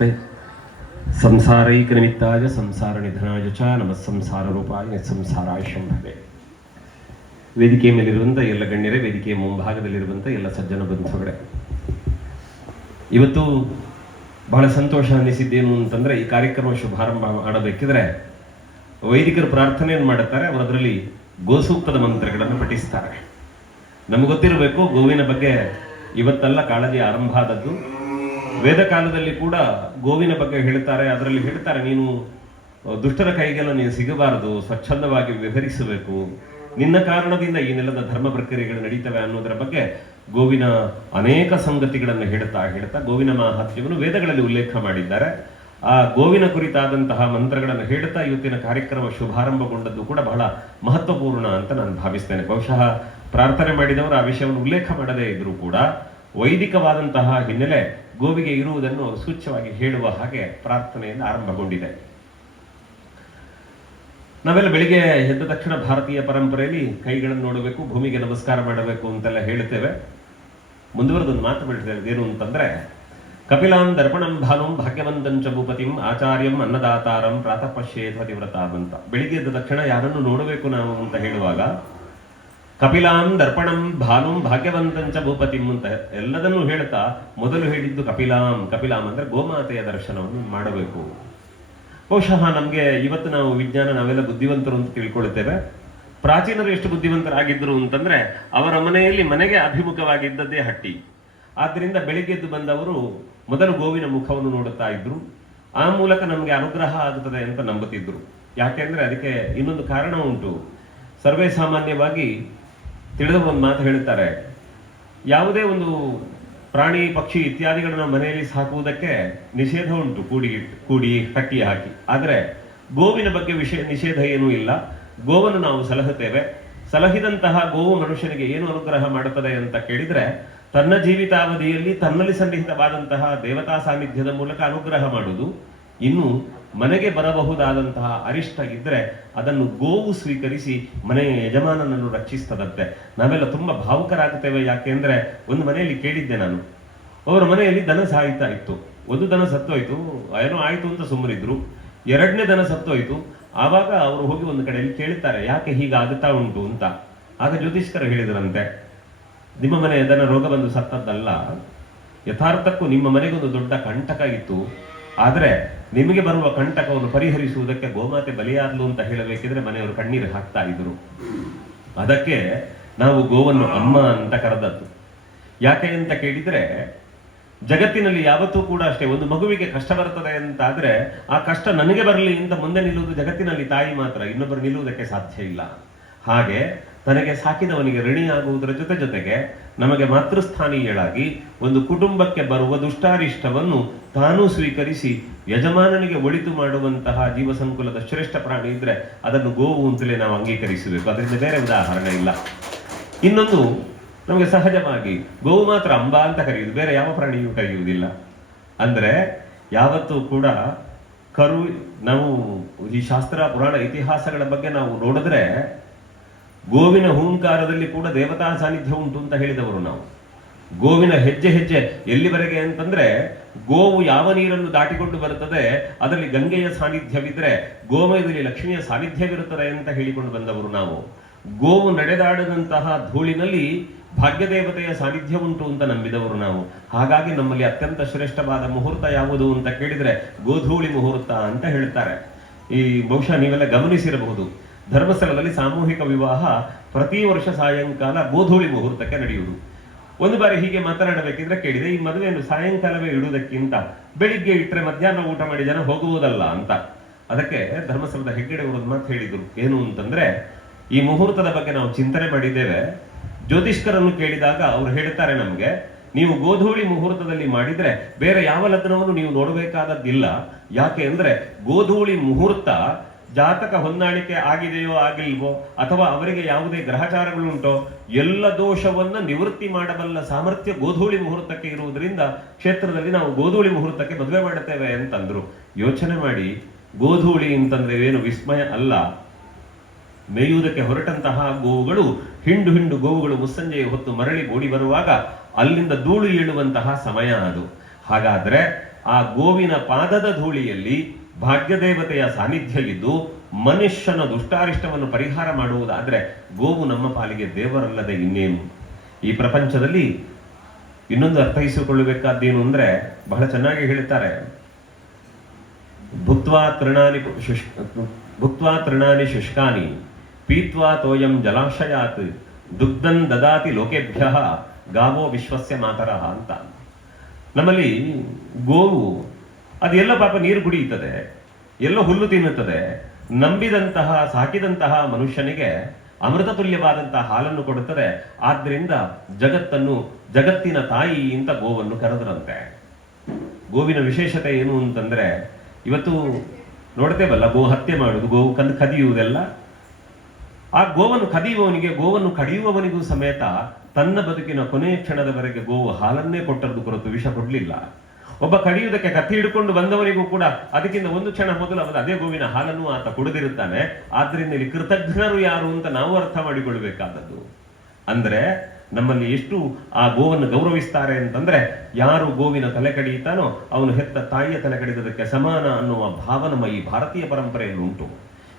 ನಮಸ್ತೆ ಸಂಸಾರೈಕ ನಿಮಿತ್ತಾಯ ಸಂಸಾರ ನಿಧನಾಯ ಚ ನಮ ಸಂಸಾರ ರೂಪಾಯ ಸಂಸಾರಾಯ ಶಂಭವೆ. ವೇದಿಕೆ ಮೇಲಿರುವಂಥ ಎಲ್ಲ ಗಣ್ಯರೇ, ವೇದಿಕೆಯ ಮುಂಭಾಗದಲ್ಲಿರುವಂಥ ಎಲ್ಲ ಸಜ್ಜನ ಬಂಧುಗಳೇ. ಇವತ್ತು ಬಹಳ ಸಂತೋಷ ಅನ್ನಿಸಿದ್ದೇನು ಅಂತಂದ್ರೆ, ಈ ಕಾರ್ಯಕ್ರಮ ಶುಭಾರಂಭ ಮಾಡಬೇಕಿದ್ರೆ ವೈದಿಕರು ಪ್ರಾರ್ಥನೆಯನ್ನು ಮಾಡುತ್ತಾರೆ, ಅವರದರಲ್ಲಿ ಗೋಸೂಕ್ತದ ಮಂತ್ರಗಳನ್ನು ಪಠಿಸ್ತಾರೆ. ನಮ್ಗೆ ಗೊತ್ತಿರಬೇಕು, ಗೋವಿನ ಬಗ್ಗೆ ಇವತ್ತೆಲ್ಲ ಕಾಳಜಿ ಆರಂಭ ಆದದ್ದು ವೇದ ಕಾಲದಲ್ಲಿ ಕೂಡ ಗೋವಿನ ಬಗ್ಗೆ ಹೇಳ್ತಾರೆ, ಅದರಲ್ಲಿ ಹೇಳ್ತಾರೆ, ನೀನು ದುಷ್ಟರ ಕೈಗೆಲ್ಲ ನೀನು ಸಿಗಬಾರದು, ಸ್ವಚ್ಛಂದವಾಗಿ ವಿವರಿಸಬೇಕು. ನಿನ್ನ ಕಾರಣದಿಂದ ಈ ನೆಲದ ಧರ್ಮ ಪ್ರಕ್ರಿಯೆಗಳು ನಡೀತವೆ ಅನ್ನೋದರ ಬಗ್ಗೆ ಗೋವಿನ ಅನೇಕ ಸಂಗತಿಗಳನ್ನು ಹೇಳ್ತಾ ಹೇಳ್ತಾ ಗೋವಿನ ಮಹಾತ್ಮ್ಯವನ್ನು ವೇದಗಳಲ್ಲಿ ಉಲ್ಲೇಖ ಮಾಡಿದ್ದಾರೆ. ಆ ಗೋವಿನ ಕುರಿತಾದಂತಹ ಮಂತ್ರಗಳನ್ನು ಹೇಳ್ತಾ ಇವತ್ತಿನ ಕಾರ್ಯಕ್ರಮ ಶುಭಾರಂಭಗೊಂಡದ್ದು ಕೂಡ ಬಹಳ ಮಹತ್ವಪೂರ್ಣ ಅಂತ ನಾನು ಭಾವಿಸ್ತೇನೆ. ಬಹುಶಃ ಪ್ರಾರ್ಥನೆ ಮಾಡಿದವರು ಆ ವಿಷಯವನ್ನು ಉಲ್ಲೇಖ ಮಾಡದೇ ಇದ್ರೂ ಕೂಡ ವೈದಿಕವಾದಂತಹ ಹಿನ್ನೆಲೆ ಗೋವಿಗೆ ಇರುವುದನ್ನು ಸೂಚ್ಯವಾಗಿ ಹೇಳುವ ಹಾಗೆ ಪ್ರಾರ್ಥನೆಯನ್ನು ಆರಂಭಗೊಂಡಿದೆ. ನಾವೆಲ್ಲ ಬೆಳಿಗ್ಗೆ ಎದ್ದ ತಕ್ಷಣ ಭಾರತೀಯ ಪರಂಪರೆಯಲ್ಲಿ ಕೈಗಳನ್ನು ನೋಡಬೇಕು, ಭೂಮಿಗೆ ನಮಸ್ಕಾರ ಮಾಡಬೇಕು ಅಂತೆಲ್ಲ ಹೇಳ್ತೇವೆ ಮುಂದುವರೆದೊಂದು ಮಾತು ಬಿಡ್ತೇವೆ ಏನು ಅಂತಂದ್ರೆ, ಕಪಿಲಾಂ ದರ್ಪಣಂ ಭಾನುಂ ಭಾಗ್ಯವಂತಂಚ ಭೂಪತಿಂ ಆಚಾರ್ಯಂ ಅನ್ನದಾತಾರಂ ಪ್ರಾತಃ ಅಂತ ಬೆಳಿಗ್ಗೆ ಎದ್ದ ತಕ್ಷಣ ಯಾರನ್ನು ನೋಡಬೇಕು ನಾವು ಅಂತ ಹೇಳುವಾಗ ಕಪಿಲಾಂ ದರ್ಪಣಂ ಭಾನುಂ ಭಾಗ್ಯವಂತಂಚ ಭೂಪತಿಂ ಅಂತ ಎಲ್ಲದನ್ನೂ ಹೇಳ್ತಾ ಮೊದಲು ಹೇಳಿದ್ದು ಕಪಿಲಾಂ. ಕಪಿಲಾಂ ಅಂದ್ರೆ ಗೋಮಾತೆಯ ದರ್ಶನವನ್ನು ಮಾಡಬೇಕು. ಬಹುಶಃ ನಮ್ಗೆ ಇವತ್ತು ನಾವು ವಿಜ್ಞಾನ ನಾವೆಲ್ಲ ಬುದ್ಧಿವಂತರು ಅಂತ ತಿಳ್ಕೊಳ್ತೇವೆ. ಪ್ರಾಚೀನರು ಎಷ್ಟು ಬುದ್ಧಿವಂತರಾಗಿದ್ದರು ಅಂತಂದ್ರೆ ಅವರ ಮನೆಯಲ್ಲಿ ಮನೆಗೆ ಅಭಿಮುಖವಾಗಿದ್ದದ್ದೇ ಹಟ್ಟಿ. ಆದ್ದರಿಂದ ಬೆಳಿಗ್ಗೆ ಎದ್ದು ಬಂದವರು ಮೊದಲು ಗೋವಿನ ಮುಖವನ್ನು ನೋಡುತ್ತಾ ಇದ್ರು. ಆ ಮೂಲಕ ನಮಗೆ ಅನುಗ್ರಹ ಆಗುತ್ತದೆ ಅಂತ ನಂಬುತ್ತಿದ್ರು. ಯಾಕೆಂದ್ರೆ ಅದಕ್ಕೆ ಇನ್ನೊಂದು ಕಾರಣ ಉಂಟು. ಸರ್ವೇ ಸಾಮಾನ್ಯವಾಗಿ ತಿಳಿದ ಒಂದು ಮಾತು ಹೇಳುತ್ತಾರೆ ಯಾವುದೇ ಒಂದು ಪ್ರಾಣಿ, ಪಕ್ಷಿ ಇತ್ಯಾದಿಗಳನ್ನು ಮನೆಯಲ್ಲಿ ಸಾಕುವುದಕ್ಕೆ ನಿಷೇಧ ಉಂಟು ಕೂಡಿ ಕೂಡಿ, ಕಟ್ಟಿ ಹಾಕಿ. ಆದರೆ ಗೋವಿನ ಬಗ್ಗೆ ವಿಷಯ ನಿಷೇಧ ಏನೂ ಇಲ್ಲ. ಗೋವನ್ನು ನಾವು ಸಲಹುತ್ತೇವೆ. ಸಲಹಿದಂತಹ ಗೋವು ಮನುಷ್ಯನಿಗೆ ಏನು ಅನುಗ್ರಹ ಮಾಡುತ್ತದೆ ಅಂತ ಕೇಳಿದರೆ, ತನ್ನ ಜೀವಿತಾವಧಿಯಲ್ಲಿ ತನ್ನಲ್ಲಿ ಸನ್ನಿಹಿತವಾದಂತಹ ದೇವತಾ ಸಾನ್ನಿಧ್ಯದ ಮೂಲಕ ಅನುಗ್ರಹ ಮಾಡುವುದು ಇನ್ನು ಮನೆಗೆ ಬರಬಹುದಾದಂತಹ ಅರಿಷ್ಟ ಇದ್ರೆ ಅದನ್ನು ಗೋವು ಸ್ವೀಕರಿಸಿ ಮನೆಯ ಯಜಮಾನನನ್ನು ರಕ್ಷಿಸ್ತದಂತೆ. ನಾವೆಲ್ಲ ತುಂಬಾ ಭಾವುಕರಾಗುತ್ತೇವೆ ಯಾಕೆಂದ್ರೆ ಒಂದು ಮನೆಯಲ್ಲಿ ಕೇಳಿದ್ದೆ ನಾನು. ಅವರ ಮನೆಯಲ್ಲಿ ದನ ಸಾಯ್ತಾ ಇತ್ತು. ಒಂದು ದನ ಸತ್ತೋಯ್ತು ಏನೋ ಆಯ್ತು ಅಂತ ಸುಮ್ಮನಿದ್ರು. ಎರಡನೇ ದನ ಸತ್ತೋಯ್ತು ಆವಾಗ ಅವರು ಹೋಗಿ ಒಂದು ಕಡೆಯಲ್ಲಿ ಕೇಳುತ್ತಾರೆ ಯಾಕೆ ಹೀಗಾಗುತ್ತಾ ಉಂಟು? ಅಂತ. ಆಗ ಜ್ಯೋತಿಷ್ಕರು ಹೇಳಿದ್ರಂತೆ, ನಿಮ್ಮ ಮನೆಯ ದನ ರೋಗ ಬಂದು ಸತ್ತದ್ದಲ್ಲ. ಯಥಾರ್ಥಕ್ಕೂ ನಿಮ್ಮ ಮನೆಗೊಂದು ದೊಡ್ಡ ಕಂಟಕ ಇತ್ತು. ಆದರೆ ನಿಮಗೆ ಬರುವ ಕಂಟಕವನ್ನು ಪರಿಹರಿಸುವುದಕ್ಕೆ ಗೋಮಾತೆ ಬಲಿಯಾದ್ಲು ಅಂತ ಹೇಳಬೇಕಿದ್ರೆ ಮನೆಯವರು ಕಣ್ಣೀರು ಹಾಕ್ತಾ ಇದ್ರು. ಅದಕ್ಕೆ ನಾವು ಗೋವನ್ನು ಅಮ್ಮ ಅಂತ ಕರೆದದ್ದು. ಯಾಕೆ ಅಂತ ಕೇಳಿದ್ರೆ ಜಗತ್ತಿನಲ್ಲಿ ಯಾವತ್ತೂ ಕೂಡ ಅಷ್ಟೇ ಒಂದು ಮಗುವಿಗೆ ಕಷ್ಟ ಬರ್ತದೆ ಅಂತ ಆದ್ರೆ ಆ ಕಷ್ಟ ನನಗೆ ಬರಲಿ ಅಂತ ಮುಂದೆ ನಿಲ್ಲುವುದು ಜಗತ್ತಿನಲ್ಲಿ ತಾಯಿ ಮಾತ್ರ, ಇನ್ನೊಬ್ಬರು ನಿಲ್ಲುವುದಕ್ಕೆ ಸಾಧ್ಯ ಇಲ್ಲ. ಹಾಗೆ ತನಗೆ ಸಾಕಿದವನಿಗೆ ಋಣಿಯಾಗುವುದರ ಜೊತೆ ಜೊತೆಗೆ ನಮಗೆ ಮಾತೃಸ್ಥಾನೀಯಳಾಗಿ ಒಂದು ಕುಟುಂಬಕ್ಕೆ ಬರುವ ದುಷ್ಟಾರಿಷ್ಟವನ್ನು ತಾನೂ ಸ್ವೀಕರಿಸಿ ಯಜಮಾನನಿಗೆ ಒಳಿತು ಮಾಡುವಂತಹ ಜೀವ ಸಂಕುಲದ ಶ್ರೇಷ್ಠ ಪ್ರಾಣಿ ಇದ್ರೆ ಅದನ್ನು ಗೋವು ಅಂತಲೇ ನಾವು ಅಂಗೀಕರಿಸಬೇಕು. ಅದರಿಂದ ಬೇರೆ ಉದಾಹರಣೆ ಇಲ್ಲ. ಇನ್ನೊಂದು ನಮಗೆ ಸಹಜವಾಗಿ ಗೋವು ಮಾತ್ರ ಅಂಬ ಅಂತ ಕರೆಯುವುದು. ಬೇರೆ ಯಾವ ಪ್ರಾಣಿಯೂ ಕರೆಯುವುದಿಲ್ಲ. ಅಂದ್ರೆ ಯಾವತ್ತೂ ಕೂಡ ಕರು, ನಾವು ಈ ಶಾಸ್ತ್ರ, ಪುರಾಣ, ಇತಿಹಾಸಗಳ ಬಗ್ಗೆ ನಾವು ನೋಡಿದ್ರೆ ಗೋವಿನ ಹೂಂಕಾರದಲ್ಲಿ ಕೂಡ ದೇವತಾ ಸಾನ್ನಿಧ್ಯ ಉಂಟು ಅಂತ ಹೇಳಿದವರು ನಾವು. ಗೋವಿನ ಹೆಜ್ಜೆ ಹೆಜ್ಜೆ ಎಲ್ಲಿವರೆಗೆ ಅಂತಂದ್ರೆ ಗೋವು ಯಾವ ನೀರನ್ನು ದಾಟಿಕೊಂಡು ಬರುತ್ತದೆ, ಅದರಲ್ಲಿ ಗಂಗೆಯ ಸಾನ್ನಿಧ್ಯವಿದ್ರೆ ಗೋಮಯದಲ್ಲಿ ಲಕ್ಷ್ಮಿಯ ಸಾನ್ನಿಧ್ಯವಿರುತ್ತದೆ ಅಂತ ಹೇಳಿಕೊಂಡು ಬಂದವರು ನಾವು. ಗೋವು ನಡೆದಾಡದಂತಹ ಧೂಳಿನಲ್ಲಿ ಭಾಗ್ಯದೇವತೆಯ ಸಾನ್ನಿಧ್ಯ ಉಂಟು ಅಂತ ನಂಬಿದವರು ನಾವು. ಹಾಗಾಗಿ ನಮ್ಮಲ್ಲಿ ಅತ್ಯಂತ ಶ್ರೇಷ್ಠವಾದ ಮುಹೂರ್ತ ಯಾವುದು ಅಂತ ಕೇಳಿದ್ರೆ ಗೋಧೂಳಿ ಮುಹೂರ್ತ ಅಂತ ಹೇಳ್ತಾರೆ. ಈ ಬಹುಶಃ ನೀವೆಲ್ಲ ಗಮನಿಸಿರಬಹುದು. ಧರ್ಮಸ್ಥಳದಲ್ಲಿ ಸಾಮೂಹಿಕ ವಿವಾಹ ಪ್ರತಿ ವರ್ಷ ಸಾಯಂಕಾಲ ಗೋಧೂಳಿ ಮುಹೂರ್ತಕ್ಕೆ ನಡೆಯುವುದು. ಒಂದು ಬಾರಿ ಹೀಗೆ ಮಾತನಾಡಬೇಕಿದ್ರೆ ಕೇಳಿದೆ, ಈ ಮದುವೆಯನ್ನು ಸಾಯಂಕಾಲವೇ ಇಡುವುದಕ್ಕಿಂತ ಬೆಳಿಗ್ಗೆ ಇಟ್ಟರೆ ಮಧ್ಯಾಹ್ನ ಊಟ ಮಾಡಿ ಜನ ಹೋಗುವುದಲ್ಲ ಅಂತ. ಅದಕ್ಕೆ ಧರ್ಮಸ್ಥಳದ ಹೆಗ್ಗಡೆ ಒಂದು ಮಾತು ಹೇಳಿದರು. ಏನು ಅಂತಂದ್ರೆ, ಈ ಮುಹೂರ್ತದ ಬಗ್ಗೆ ನಾವು ಚಿಂತನೆ ಮಾಡಿದ್ದೇವೆ. ಜ್ಯೋತಿಷ್ಕರನ್ನು ಕೇಳಿದಾಗ ಅವ್ರು ಹೇಳ್ತಾರೆ ನಮ್ಗೆ, ನೀವು ಗೋಧೂಳಿ ಮುಹೂರ್ತದಲ್ಲಿ ಮಾಡಿದ್ರೆ ಬೇರೆ ಯಾವ ಲಗ್ನವನ್ನು ನೀವು ನೋಡಬೇಕಾದದ್ದಿಲ್ಲ. ಯಾಕೆ ಅಂದ್ರೆ ಗೋಧೂಳಿ ಮುಹೂರ್ತ ಜಾತಕ ಹೊಂದಾಣಿಕೆ ಆಗಿದೆಯೋ ಆಗಿಲ್ವೋ ಅಥವಾ ಅವರಿಗೆ ಯಾವುದೇ ಗ್ರಹಚಾರಗಳುಂಟೋ, ಎಲ್ಲ ದೋಷವನ್ನ ನಿವೃತ್ತಿ ಮಾಡಬಲ್ಲ ಸಾಮರ್ಥ್ಯ ಗೋಧೂಳಿ ಮುಹೂರ್ತಕ್ಕೆ ಇರುವುದರಿಂದ ಕ್ಷೇತ್ರದಲ್ಲಿ ನಾವು ಗೋಧೂಳಿ ಮುಹೂರ್ತಕ್ಕೆ ಮದುವೆ ಮಾಡುತ್ತೇವೆ ಅಂತಂದ್ರು. ಯೋಚನೆ ಮಾಡಿ, ಗೋಧೂಳಿ ಅಂತಂದ್ರೆ ಏನು ವಿಸ್ಮಯ ಅಲ್ಲ. ಮೇಯುವುದಕ್ಕೆ ಹೊರಟಂತಹ ಗೋವುಗಳು, ಹಿಂಡು ಹಿಂಡು ಗೋವುಗಳು ಮುಸ್ಸಂಜೆಯ ಹೊತ್ತು ಮರಳಿ ಓಡಿ ಬರುವಾಗ ಅಲ್ಲಿಂದ ಧೂಳು ಏಳುವಂತಹ ಸಮಯ ಅದು. ಹಾಗಾದ್ರೆ ಆ ಗೋವಿನ ಪಾದದ ಧೂಳಿಯಲ್ಲಿ ಭಾಗ್ಯದೇವತೆಯ ಸಾನ್ನಿಧ್ಯ ಇದ್ದು ಮನುಷ್ಯನ ದುಷ್ಟಾರಿಷ್ಟವನ್ನು ಪರಿಹಾರ ಮಾಡುವುದಾದರೆ ಗೋವು ನಮ್ಮ ಪಾಲಿಗೆ ದೇವರಲ್ಲದೆ ಇನ್ನೇನು? ಈ ಪ್ರಪಂಚದಲ್ಲಿ ಇನ್ನೊಂದು ಅರ್ಥೈಸಿಕೊಳ್ಳಬೇಕಾದ್ದೇನು ಅಂದರೆ ಬಹಳ ಚೆನ್ನಾಗಿ ಹೇಳ್ತಾರೆ ಭುತ್ವಾ ತೃಣಾನಿ ಶುಷ್ ಭುತ್ವಾ ತೃಣಾನಿ ಶುಷ್ಕಾನಿ ಪೀತ್ವಾ ತೋಯಂ ಜಲಾಶಯಾತ್ ದುಗ್ಧನ್ ದದಾತಿ ಲೋಕೇಭ್ಯ ಗಾವೋ ವಿಶ್ವಸ್ಯ ಮಾತರಃ ಅಂತ. ನಮ್ಮಲ್ಲಿ ಗೋವು ಅದೆಲ್ಲ ಪಾಪ ನೀರು ಕುಡಿಯುತ್ತದೆ, ಎಲ್ಲ ಹುಲ್ಲು ತಿನ್ನುತ್ತದೆ. ನಂಬಿದಂತಹ, ಸಾಕಿದಂತಹ ಮನುಷ್ಯನಿಗೆ ಅಮೃತ ತುಲ್ಯವಾದಂತಹ ಹಾಲನ್ನು ಕೊಡುತ್ತದೆ. ಆದ್ರಿಂದ ಜಗತ್ತನ್ನು, ಜಗತ್ತಿನ ತಾಯಿ ಅಂತ ಗೋವನ್ನು ಕರೆದರಂತೆ. ಗೋವಿನ ವಿಶೇಷತೆ ಏನು ಅಂತಂದ್ರೆ, ಇವತ್ತು ನೋಡ್ತೇವಲ್ಲ, ಗೋ ಹತ್ಯೆ ಮಾಡುವುದು ಗೋವು ಕಂದು, ಕದಿಯುವುದೆಲ್ಲ. ಆ ಗೋವನ್ನು ಕದಿಯುವವನಿಗೆ, ಗೋವನ್ನು ಕಡಿಯುವವನಿಗೂ ಸಮೇತ ತನ್ನ ಬದುಕಿನ ಕೊನೆಯ ಕ್ಷಣದವರೆಗೆ ಗೋವು ಹಾಲನ್ನೇ ಕೊಟ್ಟದ್ದು ಕೊರತು ವಿಷ ಕೊಡ್ಲಿಲ್ಲ. ಒಬ್ಬ ಕಡಿಯುವುದಕ್ಕೆ ಕತ್ತಿ ಹಿಡ್ಕೊಂಡು ಬಂದವರಿಗೂ ಕೂಡ ಅದಕ್ಕಿಂತ ಒಂದು ಕ್ಷಣ ಮೊದಲು ಅವನು ಅದೇ ಗೋವಿನ ಹಾಲನ್ನು ಆತ ಕುಡಿದಿರುತ್ತಾನೆ. ಆದ್ರಿಂದ ಇಲ್ಲಿ ಕೃತಜ್ಞರು ಯಾರು ಅಂತ ನಾವು ಅರ್ಥ ಮಾಡಿಕೊಳ್ಬೇಕಾದದ್ದು. ಅಂದ್ರೆ ನಮ್ಮಲ್ಲಿ ಎಷ್ಟು ಆ ಗೋವನ್ನು ಗೌರವಿಸ್ತಾರೆ ಅಂತಂದ್ರೆ ಯಾರು ಗೋವಿನ ತಲೆ ಕಡಿಯುತ್ತಾನೋ ಅವನು ಹೆತ್ತ ತಾಯಿಯ ತಲೆ ಕಡಿದದಕ್ಕೆ ಸಮಾನ ಅನ್ನುವ ಭಾವ ನಮ್ಮ ಈ ಭಾರತೀಯ ಪರಂಪರೆಯಲ್ಲಿ ಉಂಟು.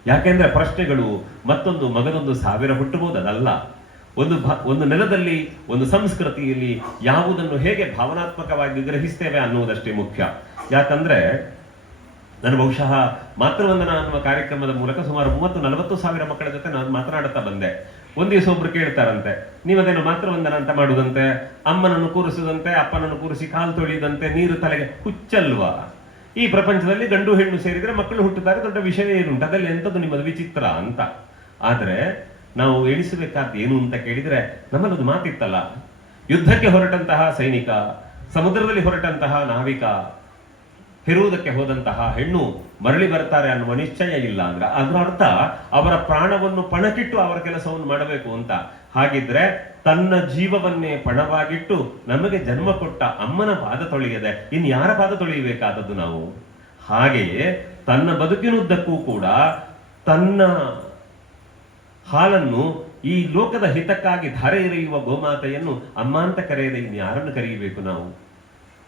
ಯಾಕೆಂದ್ರೆ ಪ್ರಶ್ನೆಗಳು ಮತ್ತೊಂದು ಮಗನೊಂದು ಸಾವಿರ ಹುಟ್ಟಬಹುದು ಅದಲ್ಲ. ಒಂದು ಒಂದು ನೆಲದಲ್ಲಿ, ಒಂದು ಸಂಸ್ಕೃತಿಯಲ್ಲಿ ಯಾವುದನ್ನು ಹೇಗೆ ಭಾವನಾತ್ಮಕವಾಗಿ ಗ್ರಹಿಸ್ತೇವೆ ಅನ್ನುವುದಷ್ಟೇ ಮುಖ್ಯ. ಯಾಕಂದ್ರೆ, ನಾನು ಬಹುಶಃ ಮಾತೃವಂದನ ಅನ್ನುವ ಕಾರ್ಯಕ್ರಮದ ಮೂಲಕ ಸುಮಾರು ಮೂವತ್ತು, ನಲವತ್ತು ಸಾವಿರ ಮಕ್ಕಳ ಜೊತೆ ನಾನು ಮಾತನಾಡುತ್ತಾ ಬಂದೆ. ಒಂದು ದಿವಸ ಒಬ್ರು ಕೇಳ್ತಾರಂತೆ, ನೀವದೇನು ಮಾತೃವಂದನ ಅಂತ ಮಾಡುದಂತೆ, ಅಮ್ಮನನ್ನು ಕೂರಿಸದಂತೆ, ಅಪ್ಪನನ್ನು ಕೂರಿಸಿ ಕಾಲು ತೊಳೆಯದಂತೆ, ನೀರು ತಲೆಗೆ ಹುಚ್ಚಲ್ವಾ? ಈ ಪ್ರಪಂಚದಲ್ಲಿ ಗಂಡು ಹೆಣ್ಣು ಸೇರಿದ್ರೆ ಮಕ್ಕಳು ಹುಟ್ಟುತ್ತಾರೆ, ದೊಡ್ಡ ವಿಷಯ ಏನುಂಟು? ಅದರಲ್ಲಿ ಎಂಥದ್ದು ನಿಮ್ಮದು ವಿಚಿತ್ರ ಅಂತ. ಆದ್ರೆ ನಾವು ಎಣಿಸಬೇಕಾದ ಏನು ಅಂತ ಕೇಳಿದ್ರೆ ನಮ್ಮಲ್ಲೊಂದು ಮಾತಿತ್ತಲ್ಲ? ಯುದ್ಧಕ್ಕೆ ಹೊರಟಂತಹ ಸೈನಿಕ, ಸಮುದ್ರದಲ್ಲಿ ಹೊರಟಂತಹ ನಾವಿಕ, ಹೆರುವುದಕ್ಕೆ ಹೋದಂತಹ ಹೆಣ್ಣು ಮರಳಿ ಬರ್ತಾರೆ ಅನ್ನುವ ನಿಶ್ಚಯ ಇಲ್ಲ ಅಂದ್ರೆ ಅದರ ಅರ್ಥ ಅವರ ಪ್ರಾಣವನ್ನು ಪಣಕ್ಕಿಟ್ಟು ಅವರ ಕೆಲಸವನ್ನು ಮಾಡಬೇಕು ಅಂತ. ಹಾಗಿದ್ರೆ ತನ್ನ ಜೀವವನ್ನೇ ಪಣವಾಗಿಟ್ಟು ನಮಗೆ ಜನ್ಮ ಕೊಟ್ಟ ಅಮ್ಮನ ಪಾದ ತೊಳೆಯದೆ ಇನ್ ಯಾರ ಪಾದ ತೊಳೆಯಬೇಕಾದದ್ದು ನಾವು? ಹಾಗೆಯೇ ತನ್ನ ಬದುಕಿನುದ್ದಕ್ಕೂ ಕೂಡ ತನ್ನ ಹಾಲನ್ನು ಈ ಲೋಕದ ಹಿತಕ್ಕಾಗಿ ಧಾರೆ ಎರೆಯುವ ಗೋಮಾತೆಯನ್ನು ಅಮ್ಮ ಅಂತ ಕರೆಯದೆ ಇನ್ಯಾರನ್ನು ಕರೆಯಬೇಕು ನಾವು?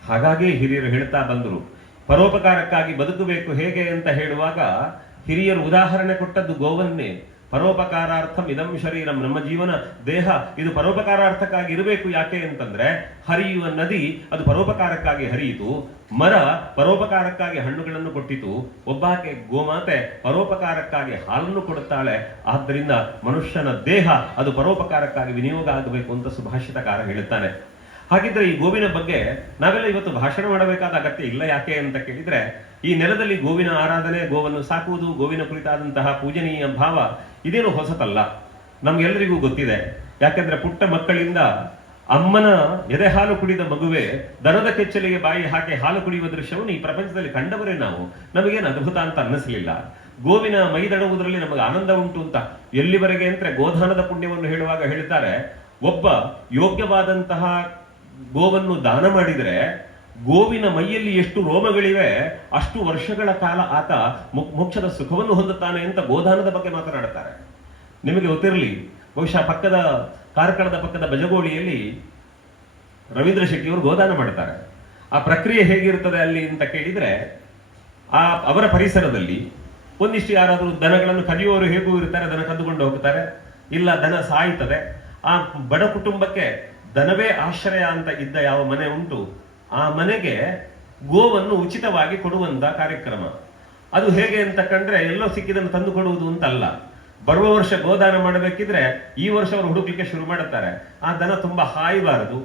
ಹಾಗಾಗಿ ಹಿರಿಯರು ಹೇಳ್ತಾ ಬಂದರು, ಪರೋಪಕಾರಕ್ಕಾಗಿ ಬದುಕಬೇಕು ಹೇಗೆ ಅಂತ ಹೇಳುವಾಗ ಹಿರಿಯರು ಉದಾಹರಣೆ ಕೊಟ್ಟದ್ದು ಗೋವನ್ನೇ. ಪರೋಪಕಾರಾರ್ಥಂ ಇದಂ ಶರೀರಂ. ನಮ್ಮ ಜೀವನ ದೇಹ, ಇದು ಪರೋಪಕಾರಾರ್ಥಕ್ಕಾಗಿ ಇರಬೇಕು ಯಾಕೆ ಅಂತಂದ್ರೆ, ಹರಿಯುವ ನದಿ ಅದು ಪರೋಪಕಾರಕ್ಕಾಗಿ ಹರಿಯಿತು, ಮರ ಪರೋಪಕಾರಕ್ಕಾಗಿ ಹಣ್ಣುಗಳನ್ನು ಕೊಟ್ಟಿತು, ಒಬ್ಬಾಕೆ ಗೋಮಾತೆ ಪರೋಪಕಾರಕ್ಕಾಗಿ ಹಾಲನ್ನು ಕೊಡುತ್ತಾಳೆ, ಆದ್ದರಿಂದ ಮನುಷ್ಯನ ದೇಹ ಅದು ಪರೋಪಕಾರಕ್ಕಾಗಿ ವಿನಿಯೋಗ ಆಗಬೇಕು ಅಂತ ಸುಭಾಷಿತಕಾರ ಹೇಳುತ್ತಾನೆ. ಹಾಗಿದ್ರೆ ಈ ಗೋವಿನ ಬಗ್ಗೆ ನಾವೆಲ್ಲ ಇವತ್ತು ಭಾಷಣ ಮಾಡಬೇಕಾದ ಅಗತ್ಯ ಇಲ್ಲ ಯಾಕೆ ಅಂತ ಕೇಳಿದ್ರೆ ಈ ನೆಲದಲ್ಲಿ ಗೋವಿನ ಆರಾಧನೆ, ಗೋವನ್ನು ಸಾಕುವುದು, ಗೋವಿನ ಕುರಿತಾದಂತಹ ಪೂಜನೀಯ ಭಾವ ಇದೇನು ಹೊಸತಲ್ಲ? ನಮ್ಗೆಲ್ಲರಿಗೂ ಗೊತ್ತಿದೆ. ಯಾಕೆಂದ್ರೆ ಪುಟ್ಟ ಮಕ್ಕಳಿಂದ ಅಮ್ಮನ ಎದೆ ಹಾಲು ಕುಡಿದ ಮಗುವೆ ದನದ ಕೆಚ್ಚಲಿಗೆ ಬಾಯಿ ಹಾಕಿ ಹಾಲು ಕುಡಿಯುವ ದೃಶ್ಯವನ್ನು ಈ ಪ್ರಪಂಚದಲ್ಲಿ ಕಂಡವರೇ ನಾವು. ನಮಗೇನು ಅದ್ಭುತ ಅಂತ ಅನ್ನಿಸಲಿಲ್ಲ. ಗೋವಿನ ಮೈದಡುವುದರಲ್ಲಿ ನಮಗೆ ಆನಂದ ಉಂಟು ಅಂತ ಎಲ್ಲಿವರೆಗೆ ಅಂದ್ರೆ ಗೋಧಾನದ ಪುಣ್ಯವನ್ನು ಹೇಳುವಾಗ ಹೇಳ್ತಾರೆ, ಒಬ್ಬ ಯೋಗ್ಯವಾದಂತಹ ಗೋವನ್ನು ದಾನ ಮಾಡಿದ್ರೆ ಗೋವಿನ ಮೈಯಲ್ಲಿ ಎಷ್ಟು ರೋಮಗಳಿವೆ, ಅಷ್ಟು ವರ್ಷಗಳ ಕಾಲ ಆತ ಮೋಕ್ಷದ ಸುಖವನ್ನು ಹೊಂದುತ್ತಾನೆ ಅಂತ ಗೋದಾನದ ಬಗ್ಗೆ ಮಾತನಾಡುತ್ತಾರೆ. ನಿಮಗೆ ಗೊತ್ತಿರಲಿ, ಬಹುಶಃ ಪಕ್ಕದ ಕಾರ್ಕಳದ ಪಕ್ಕದ ಬಜಗೋಳಿಯಲ್ಲಿ ರವೀಂದ್ರ ಶೆಟ್ಟಿಯವರು ಗೋದಾನ ಮಾಡ್ತಾರೆ ಆ ಪ್ರಕ್ರಿಯೆ ಹೇಗಿರುತ್ತದೆ ಅಲ್ಲಿ ಅಂತ ಕೇಳಿದ್ರೆ, ಆ ಅವರ ಪರಿಸರದಲ್ಲಿ ಒಂದಿಷ್ಟು ಯಾರಾದರೂ ದನಗಳನ್ನು ಕದಿಯುವವರು ಹೇಗೂ ಇರ್ತಾರೆ ದನ ಕಂದುಕೊಂಡು ಹೋಗ್ತಾರೆ. ಇಲ್ಲ, ದನ ಸಾಯ್ತದೆ. ಆ ಬಡ ಕುಟುಂಬಕ್ಕೆ ದನವೇ ಆಶ್ರಯ ಅಂತ ಇದ್ದ ಯಾವ ಮನೆ ಉಂಟು ಆ ಮನೆಗೆ ಗೋವನ್ನು ಉಚಿತವಾಗಿ ಕೊಡುವಂತ ಕಾರ್ಯಕ್ರಮ. ಅದು ಹೇಗೆ ಅಂತ ಕಂಡ್ರೆ ಎಲ್ಲೋ ಸಿಕ್ಕಿದನ್ನು ತಂದು ಕೊಡುವುದು ಅಂತಲ್ಲ. ಬರುವ ವರ್ಷ ಗೋದಾನ ಮಾಡಬೇಕಿದ್ರೆ ಈ ವರ್ಷ ಅವರು ಹುಡುಕ್ಲಿಕ್ಕೆ ಶುರು ಮಾಡುತ್ತಾರೆ. ಆ ದನ ತುಂಬಾ ಹಾಯಬಾರದು.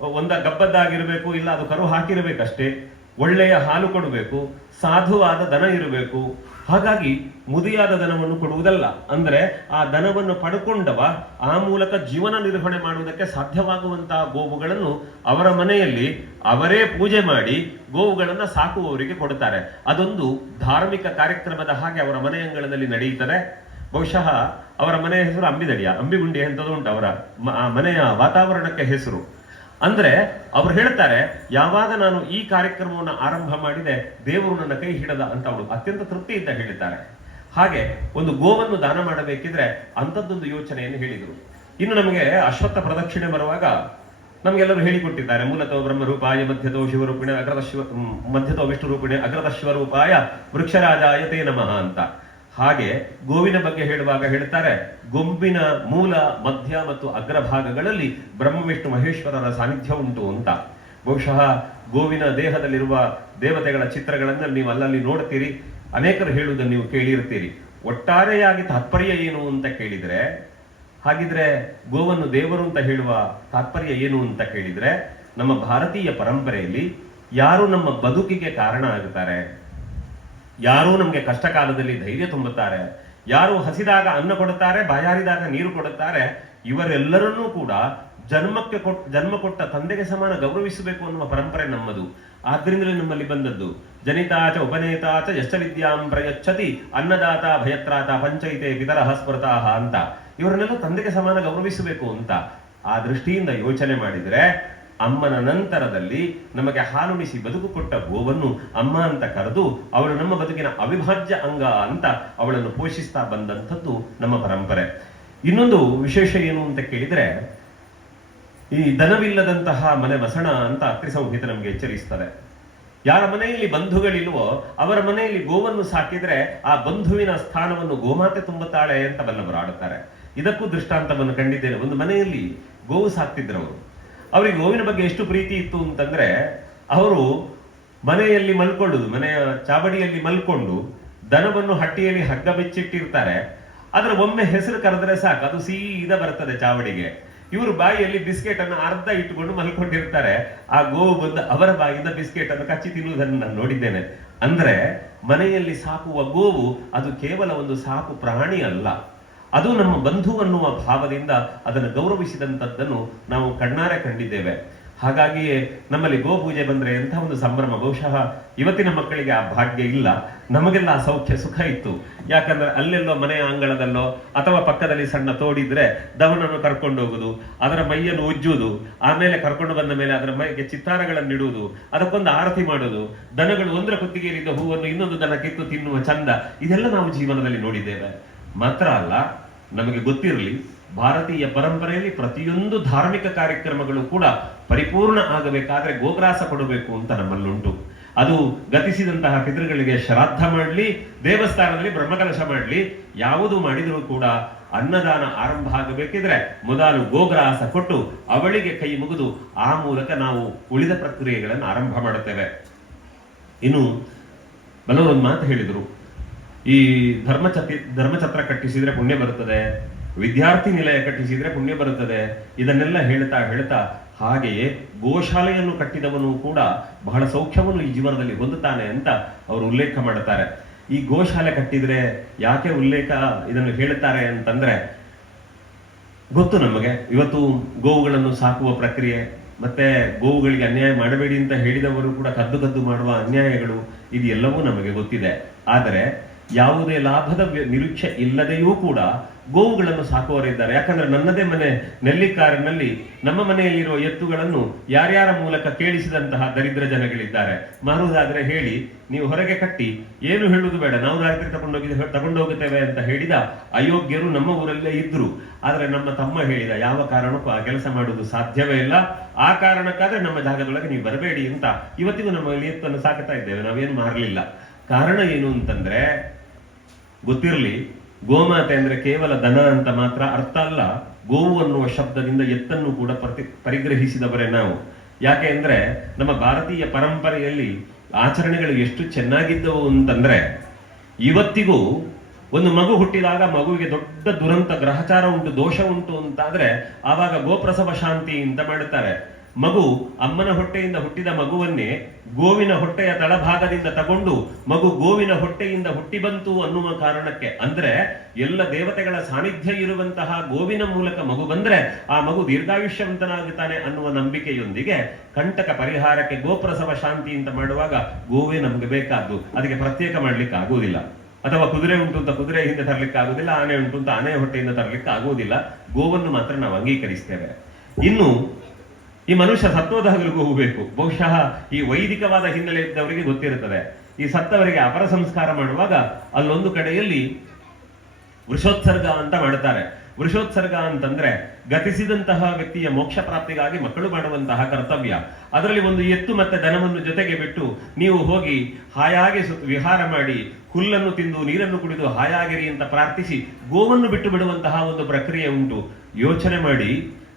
ಒಂದ ಗಬ್ಬದ್ದಾಗಿರಬೇಕು, ಇಲ್ಲ ಅದು ಕರು ಹಾಕಿರಬೇಕಷ್ಟೇ. ಒಳ್ಳೆಯ ಹಾಲು ಕೊಡಬೇಕು, ಸಾಧುವಾದ ದನ ಇರಬೇಕು. ಹಾಗಾಗಿ ಮುದಿಯಾದ ದನವನ್ನು ಕೊಡುವುದಲ್ಲ. ಅಂದರೆ ಆ ದನವನ್ನು ಪಡ್ಕೊಂಡವ ಆ ಮೂಲಕ ಜೀವನ ನಿರ್ವಹಣೆ ಮಾಡುವುದಕ್ಕೆ ಸಾಧ್ಯವಾಗುವಂತಹ ಗೋವುಗಳನ್ನು ಅವರ ಮನೆಯಲ್ಲಿ ಅವರೇ ಪೂಜೆ ಮಾಡಿ ಗೋವುಗಳನ್ನು ಸಾಕುವವರಿಗೆ ಕೊಡುತ್ತಾರೆ. ಅದೊಂದು ಧಾರ್ಮಿಕ ಕಾರ್ಯಕ್ರಮದ ಹಾಗೆ ಅವರ ಮನೆ ಅಂಗಳದಲ್ಲಿ ನಡೆಯುತ್ತದೆ. ಬಹುಶಃ ಅವರ ಮನೆಯ ಹೆಸರು ಅಂಬಿದಡಿಯ, ಅಂಬಿಗುಂಡಿ ಅಂತದ್ದು ಉಂಟು ಅವರ ಮನೆಯ ವಾತಾವರಣಕ್ಕೆ ಹೆಸರು. ಅಂದ್ರೆ ಅವ್ರು ಹೇಳ್ತಾರೆ, ಯಾವಾಗ ನಾನು ಈ ಕಾರ್ಯಕ್ರಮವನ್ನು ಆರಂಭ ಮಾಡಿದೆ ದೇವರು ನನ್ನ ಕೈ ಹಿಡದ ಅಂತ ಅವಳು ಅತ್ಯಂತ ತೃಪ್ತಿಯಿಂದ ಹೇಳಿದ್ದಾರೆ. ಹಾಗೆ ಒಂದು ಗೋವನ್ನು ದಾನ ಮಾಡಬೇಕಿದ್ರೆ ಅಂಥದ್ದೊಂದು ಯೋಚನೆಯನ್ನು ಹೇಳಿದರು. ಇನ್ನು ನಮಗೆ ಅಶ್ವತ್ಥ ಪ್ರದಕ್ಷಿಣೆ ಬರುವಾಗ ನಮಗೆಲ್ಲರೂ ಹೇಳಿಕೊಟ್ಟಿದ್ದಾರೆ, ಮೂಲತಃ ಬ್ರಹ್ಮರೂಪಾಯ ಮಧ್ಯತೋ ಶಿವರೂಪಿಣೆ ಅಗ್ರದ ಶಿವ ಮಧ್ಯತೋ ವಿಷ್ಣು ರೂಪಿಣೆ ಅಗ್ರದ ಶಿವರೂಪಾಯ ವೃಕ್ಷರಾಜಾಯ ತೇ ನಮಃ ಅಂತ. ಹಾಗೆ ಗೋವಿನ ಬಗ್ಗೆ ಹೇಳುವಾಗ ಹೇಳ್ತಾರೆ, ಗೊಂಬಿನ ಮೂಲ ಮಧ್ಯ ಮತ್ತು ಅಗ್ರ ಭಾಗಗಳಲ್ಲಿ ಬ್ರಹ್ಮ, ವಿಷ್ಣು, ಮಹೇಶ್ವರರ ಸಾನ್ನಿಧ್ಯ ಉಂಟು ಅಂತ. ಬಹುಶಃ ಗೋವಿನ ದೇಹದಲ್ಲಿರುವ ದೇವತೆಗಳ ಚಿತ್ರಗಳನ್ನ ನೀವು ಅಲ್ಲಲ್ಲಿ ನೋಡ್ತೀರಿ ಅನೇಕರು ಹೇಳುವುದನ್ನು ನೀವು ಕೇಳಿರ್ತೀರಿ ಒಟ್ಟಾರೆಯಾಗಿ ತಾತ್ಪರ್ಯ ಏನು ಅಂತ ಕೇಳಿದರೆ, ಹಾಗಿದ್ರೆ ಗೋವನ್ನು ದೇವರು ಅಂತ ಹೇಳುವ ತಾತ್ಪರ್ಯ ಏನು ಅಂತ ಕೇಳಿದ್ರೆ, ನಮ್ಮ ಭಾರತೀಯ ಪರಂಪರೆಯಲ್ಲಿ ಯಾರು ನಮ್ಮ ಬದುಕಿಗೆ ಕಾರಣ ಆಗುತ್ತಾರೆ ಯಾರು ನಮಗೆ ಕಷ್ಟ ಕಾಲದಲ್ಲಿ ಧೈರ್ಯ ತುಂಬುತ್ತಾರೆ, ಯಾರು ಹಸಿದಾಗ ಅನ್ನ ಕೊಡುತ್ತಾರೆ, ಬಾಯಾರಿದಾಗ ನೀರು ಕೊಡುತ್ತಾರೆ, ಇವರೆಲ್ಲರನ್ನೂ ಕೂಡ ಜನ್ಮಕ್ಕೆ ಕೊಟ್ಟ ಜನ್ಮ ಕೊಟ್ಟ ತಂದೆಗೆ ಸಮಾನ ಗೌರವಿಸಬೇಕು ಅನ್ನುವ ಪರಂಪರೆ ನಮ್ಮದು. ಆದ್ರಿಂದಲೇ ನಮ್ಮಲ್ಲಿ ಬಂದದ್ದು. ಜನಿತಾಚ ಚ ಯಶ್ಚ ವಿದ್ಯಾಂ ಪ್ರಯಚ್ಛತಿ ಅನ್ನದಾತ ಭಯತ್ರಾತ ಪಂಚೈತೆ ಪಿತರ ಸ್ಮೃತಾಹ ಅಂತ. ಇವರನ್ನೆಲ್ಲ ತಂದೆಗೆ ಸಮಾನ ಗೌರವಿಸಬೇಕು ಅಂತ. ಆ ದೃಷ್ಟಿಯಿಂದ ಯೋಚನೆ ಮಾಡಿದ್ರೆ, ಅಮ್ಮನ ನಂತರದಲ್ಲಿ ನಮಗೆ ಹಾಲುಣಿಸಿ ಬದುಕು ಕೊಟ್ಟ ಗೋವನ್ನು ಅಮ್ಮ ಅಂತ ಕರೆದು, ಅವಳು ನಮ್ಮ ಬದುಕಿನ ಅವಿಭಾಜ್ಯ ಅಂಗ ಅಂತ ಅವಳನ್ನು ಪೋಷಿಸ್ತಾ ಬಂದಂಥದ್ದು ನಮ್ಮ ಪರಂಪರೆ. ಇನ್ನೊಂದು ವಿಶೇಷ ಏನು ಅಂತ ಕೇಳಿದ್ರೆ, ಈ ದನವಿಲ್ಲದಂತಹ ಮನೆ ಮಸಣ ಅಂತ ಅತ್ರಿ ಸಂಹಿತೆ ನಮಗೆ ಎಚ್ಚರಿಸ್ತದೆ. ಯಾರ ಮನೆಯಲ್ಲಿ ಬಂಧುಗಳಿಲ್ವೋ ಅವರ ಮನೆಯಲ್ಲಿ ಗೋವನ್ನು ಸಾಕಿದ್ರೆ ಆ ಬಂಧುವಿನ ಸ್ಥಾನವನ್ನು ಗೋಮಾತೆ ತುಂಬುತ್ತಾಳೆ ಅಂತ ಬಲ್ಲವರು ಆಡುತ್ತಾರೆ ಇದಕ್ಕೂ ದೃಷ್ಟಾಂತವನ್ನು ಕಂಡಿದ್ದೇನೆ. ಒಂದು ಮನೆಯಲ್ಲಿ ಗೋವು ಸಾಕ್ತಿದ್ರು ಅವರು ಅವರಿಗೆ ಗೋವಿನ ಬಗ್ಗೆ ಎಷ್ಟು ಪ್ರೀತಿ ಇತ್ತು ಅಂತಂದ್ರೆ ಅವರು ಮನೆಯಲ್ಲಿ ಮಲ್ಕೊಳ್ಳುದು, ಮನೆಯ ಚಾವಡಿಯಲ್ಲಿ ಮಲ್ಕೊಂಡು ದನವನ್ನು ಹಟ್ಟಿಯಲ್ಲಿ ಹಗ್ಗ ಬೆಚ್ಚಿಟ್ಟಿರ್ತಾರೆ. ಆದ್ರೆ ಒಮ್ಮೆ ಹೆಸರು ಕರೆದ್ರೆ ಸಾಕು, ಅದು ಸೀದಾ ಬರ್ತದೆ ಚಾವಡಿಗೆ. ಇವರು ಬಾಯಿಯಲ್ಲಿ ಬಿಸ್ಕೆಟ್ ಅನ್ನು ಅರ್ಧ ಇಟ್ಟುಕೊಂಡು ಮಲ್ಕೊಂಡಿರ್ತಾರೆ. ಆ ಗೋವು ಬಂದು ಅವರ ಬಾಯಿಂದ ಬಿಸ್ಕೆಟ್ ಅನ್ನು ಕಚ್ಚಿ ತಿನ್ನುವುದನ್ನು ನಾನು ನೋಡಿದ್ದೇನೆ. ಅಂದ್ರೆ ಮನೆಯಲ್ಲಿ ಸಾಕುವ ಗೋವು ಅದು ಕೇವಲ ಒಂದು ಸಾಕು ಪ್ರಾಣಿ ಅಲ್ಲ. ಅದು ನಮ್ಮ ಬಂಧು ಅನ್ನುವ ಭಾವದಿಂದ ಅದನ್ನು ಗೌರವಿಸಿದಂಥದ್ದನ್ನು ನಾವು ಕಣ್ಣಾರೆ ಕಂಡಿದ್ದೇವೆ. ಹಾಗಾಗಿಯೇ ನಮ್ಮಲ್ಲಿ ಗೋಪೂಜೆ ಬಂದ್ರೆ ಎಂಥ ಒಂದು ಸಂಭ್ರಮ. ಬಹುಶಃ ಇವತ್ತಿನ ಮಕ್ಕಳಿಗೆ ಆ ಭಾಗ್ಯ ಇಲ್ಲ. ನಮಗೆಲ್ಲ ಆ ಸೌಖ್ಯ ಸುಖ ಇತ್ತು. ಯಾಕಂದ್ರೆ ಅಲ್ಲೆಲ್ಲೋ ಮನೆಯ ಅಂಗಳದಲ್ಲೋ ಅಥವಾ ಪಕ್ಕದಲ್ಲಿ ಸಣ್ಣ ತೋಡಿದ್ರೆ ದವನನ್ನು ಕರ್ಕೊಂಡು ಹೋಗುದು, ಅದರ ಮೈಯನ್ನು ಉಜ್ಜುವುದು ಆಮೇಲೆ ಕರ್ಕೊಂಡು ಬಂದ ಮೇಲೆ ಅದರ ಮೈಗೆ ಚಿತ್ತಾರಗಳನ್ನು ಇಡುವುದು ಅದಕ್ಕೊಂದು ಆರತಿ ಮಾಡುವುದು ದನಗಳು ಒಂದರ ಕುತ್ತಿಗೆಯಲ್ಲಿದ್ದ ಹೂವನ್ನು ಇನ್ನೊಂದು ದನ ಕಿತ್ತು ತಿನ್ನುವ ಚಂದ, ಇದೆಲ್ಲ ನಾವು ಜೀವನದಲ್ಲಿ ನೋಡಿದ್ದೇವೆ. ಮಾತ್ರ ಅಲ್ಲ, ನಮಗೆ ಗೊತ್ತಿರಲಿ ಭಾರತೀಯ ಪರಂಪರೆಯಲ್ಲಿ ಪ್ರತಿಯೊಂದು ಧಾರ್ಮಿಕ ಕಾರ್ಯಕ್ರಮಗಳು ಕೂಡ ಪರಿಪೂರ್ಣ ಆಗಬೇಕಾದ್ರೆ ಗೋಗ್ರಾಸ ಕೊಡಬೇಕು ಅಂತ ನಮ್ಮಲ್ಲುಂಟು. ಅದು ಗತಿಸಿದಂತಹ ಪಿತೃಗಳಿಗೆ ಶ್ರಾದ್ದ ಮಾಡಲಿ, ದೇವಸ್ಥಾನದಲ್ಲಿ ಬ್ರಹ್ಮಕಲಶ ಮಾಡಲಿ, ಯಾವುದು ಮಾಡಿದರೂ ಕೂಡ ಅನ್ನದಾನ ಆರಂಭ ಆಗಬೇಕಿದ್ರೆ ಮೊದಲು ಗೋಗ್ರಾಸ ಕೊಟ್ಟು ಅವಳಿಗೆ ಕೈ ಮುಗಿದು ಆ ಮೂಲಕ ನಾವು ಉಳಿದ ಪ್ರಕ್ರಿಯೆಗಳನ್ನು ಆರಂಭ ಮಾಡುತ್ತೇವೆ. ಇನ್ನು ಬಲವೊಂದು ಮಾತು ಹೇಳಿದರು. ಈ ಧರ್ಮಛತಿ ಧರ್ಮಛತ್ರ ಕಟ್ಟಿಸಿದ್ರೆ ಪುಣ್ಯ ಬರುತ್ತದೆ. ವಿದ್ಯಾರ್ಥಿ ನಿಲಯ ಕಟ್ಟಿಸಿದ್ರೆ ಪುಣ್ಯ ಬರುತ್ತದೆ. ಇದನ್ನೆಲ್ಲ ಹೇಳ್ತಾ ಹೇಳ್ತಾ ಹಾಗೆಯೇ ಗೋಶಾಲೆಯನ್ನು ಕಟ್ಟಿದವನು ಕೂಡ ಬಹಳ ಸೌಖ್ಯವನ್ನು ಈ ಜೀವನದಲ್ಲಿ ಹೊಂದುತ್ತಾನೆ ಅಂತ ಅವರು ಉಲ್ಲೇಖ ಮಾಡುತ್ತಾರೆ. ಈ ಗೋಶಾಲೆ ಕಟ್ಟಿದ್ರೆ ಯಾಕೆ ಉಲ್ಲೇಖ ಇದನ್ನು ಹೇಳುತ್ತಾರೆ ಅಂತಂದ್ರೆ ಗೊತ್ತು ನಮಗೆ. ಇವತ್ತು ಗೋವುಗಳನ್ನು ಸಾಕುವ ಪ್ರಕ್ರಿಯೆ, ಮತ್ತೆ ಗೋವುಗಳಿಗೆ ಅನ್ಯಾಯ ಮಾಡಬೇಡಿ ಅಂತ ಹೇಳಿದವರು ಕೂಡ ಕದ್ದು ಕದ್ದು ಮಾಡುವ ಅನ್ಯಾಯಗಳು ಇದು ಎಲ್ಲವೂ ನಮಗೆ ಗೊತ್ತಿದೆ. ಆದರೆ ಯಾವುದೇ ಲಾಭದ ನಿರೀಕ್ಷೆ ಇಲ್ಲದೆಯೂ ಕೂಡ ಗೋವುಗಳನ್ನು ಸಾಕುವವರಿದ್ದಾರೆ ಯಾಕಂದ್ರೆ ನನ್ನದೇ ಮನೆ, ನೆಲ್ಲಿಕಾರಿನಲ್ಲಿ ನಮ್ಮ ಮನೆಯಲ್ಲಿರುವ ಎತ್ತುಗಳನ್ನು ಯಾರ್ಯಾರ ಮೂಲಕ ಕೇಳಿಸಿದಂತಹ ದರಿದ್ರ ಜನಗಳಿದ್ದಾರೆ. ಮಾರುವುದಾದ್ರೆ ಹೇಳಿ, ನೀವು ಹೊರಗೆ ಕಟ್ಟಿ, ಏನು ಹೇಳುವುದು ಬೇಡ, ನಾವು ರಾತ್ರಿ ತಗೊಂಡೋಗಿ ತಗೊಂಡು ಹೋಗುತ್ತೇವೆ ಅಂತ ಹೇಳಿದ ಅಯೋಗ್ಯರು ನಮ್ಮ ಊರಲ್ಲೇ ಇದ್ರು. ಆದ್ರೆ ನಮ್ಮ ತಮ್ಮ ಹೇಳಿದ, ಯಾವ ಕಾರಣಕ್ಕೂ ಆ ಕೆಲಸ ಮಾಡುವುದು ಸಾಧ್ಯವೇ ಇಲ್ಲ. ಆ ಕಾರಣಕ್ಕಾದ್ರೆ ನಮ್ಮ ಜಾಗದೊಳಗೆ ನೀವು ಬರಬೇಡಿ ಅಂತ ಇವತ್ತಿಗೂ ನಮ್ಮ ಎತ್ತನ್ನು ಸಾಕುತ್ತಾ ಇದ್ದೇವೆ. ನಾವೇನು ಮಾರಲಿಲ್ಲ. ಕಾರಣ ಏನು ಅಂತಂದ್ರೆ ಗೊತ್ತಿರಲಿ, ಗೋಮಾತೆ ಅಂದ್ರೆ ಕೇವಲ ದನ ಅಂತ ಮಾತ್ರ ಅರ್ಥ ಅಲ್ಲ. ಗೋವು ಅನ್ನುವ ಶಬ್ದದಿಂದ ಎತ್ತನ್ನು ಕೂಡ ಪ್ರತಿ, ಪರಿಗ್ರಹಿಸಿದವರೇ ನಾವು. ಯಾಕೆ ಅಂದ್ರೆ, ನಮ್ಮ ಭಾರತೀಯ ಪರಂಪರೆಯಲ್ಲಿ ಆಚರಣೆಗಳು ಎಷ್ಟು ಚೆನ್ನಾಗಿದ್ದವು ಅಂತಂದ್ರೆ, ಇವತ್ತಿಗೂ ಒಂದು ಮಗು ಹುಟ್ಟಿದಾಗ ಮಗುವಿಗೆ ದೊಡ್ಡ ದುರಂತ, ಗ್ರಹಚಾರ ಉಂಟು, ದೋಷ ಉಂಟು ಅಂತಾದ್ರೆ ಆವಾಗ ಗೋಪ್ರಸವ ಶಾಂತಿ ಅಂತ ಮಾಡುತ್ತಾರೆ. ಮಗು ಅಮ್ಮನ ಹೊಟ್ಟೆಯಿಂದ ಹುಟ್ಟಿದ ಮಗುವನ್ನೇ ಗೋವಿನ ಹೊಟ್ಟೆಯ ತಳಭಾಗದಿಂದ ತಗೊಂಡು ಮಗು ಗೋವಿನ ಹೊಟ್ಟೆಯಿಂದ ಹುಟ್ಟಿ ಬಂತು ಅನ್ನುವ ಕಾರಣಕ್ಕೆ. ಅಂದ್ರೆ ಎಲ್ಲ ದೇವತೆಗಳ ಸಾನ್ನಿಧ್ಯ ಇರುವಂತಹ ಗೋವಿನ ಮೂಲಕ ಮಗು ಬಂದ್ರೆ ಆ ಮಗು ದೀರ್ಘಾಯುಷ್ಯವಂತನಾಗುತ್ತಾನೆ ಅನ್ನುವ ನಂಬಿಕೆಯೊಂದಿಗೆ ಕಂಟಕ ಪರಿಹಾರಕ್ಕೆ ಗೋಪ್ರಸವ ಶಾಂತಿ ಅಂತ ಮಾಡುವಾಗ ಗೋವೇ ನಮಗೆ ಬೇಕಾದ್ದು. ಅದಕ್ಕೆ ಪ್ರತ್ಯೇಕ ಮಾಡ್ಲಿಕ್ಕೆ ಆಗುವುದಿಲ್ಲ. ಅಥವಾ ಕುದುರೆ ಉಂಟು ಅಂತ ಕುದುರೆ ಹಿಂದೆ ತರಲಿಕ್ಕೆ ಆಗುದಿಲ್ಲ ಆನೆ ಉಂಟು ಅಂತ ಆನೆ ಹೊಟ್ಟೆಯಿಂದ ತರಲಿಕ್ಕೆ ಆಗುವುದಿಲ್ಲ. ಗೋವನ್ನು ಮಾತ್ರ ನಾವು ಅಂಗೀಕರಿಸ್ತೇವೆ. ಇನ್ನು ಈ ಮನುಷ್ಯ ಸತ್ವದಹಗಲಿಗೂ ಹೋಗಬೇಕು ಬಹುಶಃ ಈ ವೈದಿಕವಾದ ಹಿನ್ನೆಲೆ ಇದ್ದವರಿಗೆ ಗೊತ್ತಿರುತ್ತದೆ. ಈ ಸತ್ತವರಿಗೆ ಅಪರ ಸಂಸ್ಕಾರ ಮಾಡುವಾಗ ಅಲ್ಲೊಂದು ಕಡೆಯಲ್ಲಿ ವೃಷೋತ್ಸರ್ಗ ಅಂತ ಮಾಡ್ತಾರೆ ವೃಷೋತ್ಸರ್ಗ ಅಂತಂದ್ರೆ ಗತಿಸಿದಂತಹ ವ್ಯಕ್ತಿಯ ಮೋಕ್ಷ ಪ್ರಾಪ್ತಿಗಾಗಿ ಮಕ್ಕಳು ಮಾಡುವಂತಹ ಕರ್ತವ್ಯ. ಅದರಲ್ಲಿ ಒಂದು ಎತ್ತು ಮತ್ತೆ ದನವನ್ನು ಜೊತೆಗೆ ಬಿಟ್ಟು ನೀವು ಹೋಗಿ ಹಾಯಾಗಿ ವಿಹಾರ ಮಾಡಿ ಹುಲ್ಲನ್ನು ತಿಂದು ನೀರನ್ನು ಕುಡಿದು ಹಾಯಾಗಿರಿ ಅಂತ ಪ್ರಾರ್ಥಿಸಿ ಗೋವನ್ನು ಬಿಟ್ಟು ಬಿಡುವಂತಹ ಒಂದು ಪ್ರಕ್ರಿಯೆ ಉಂಟು. ಯೋಚನೆ ಮಾಡಿ,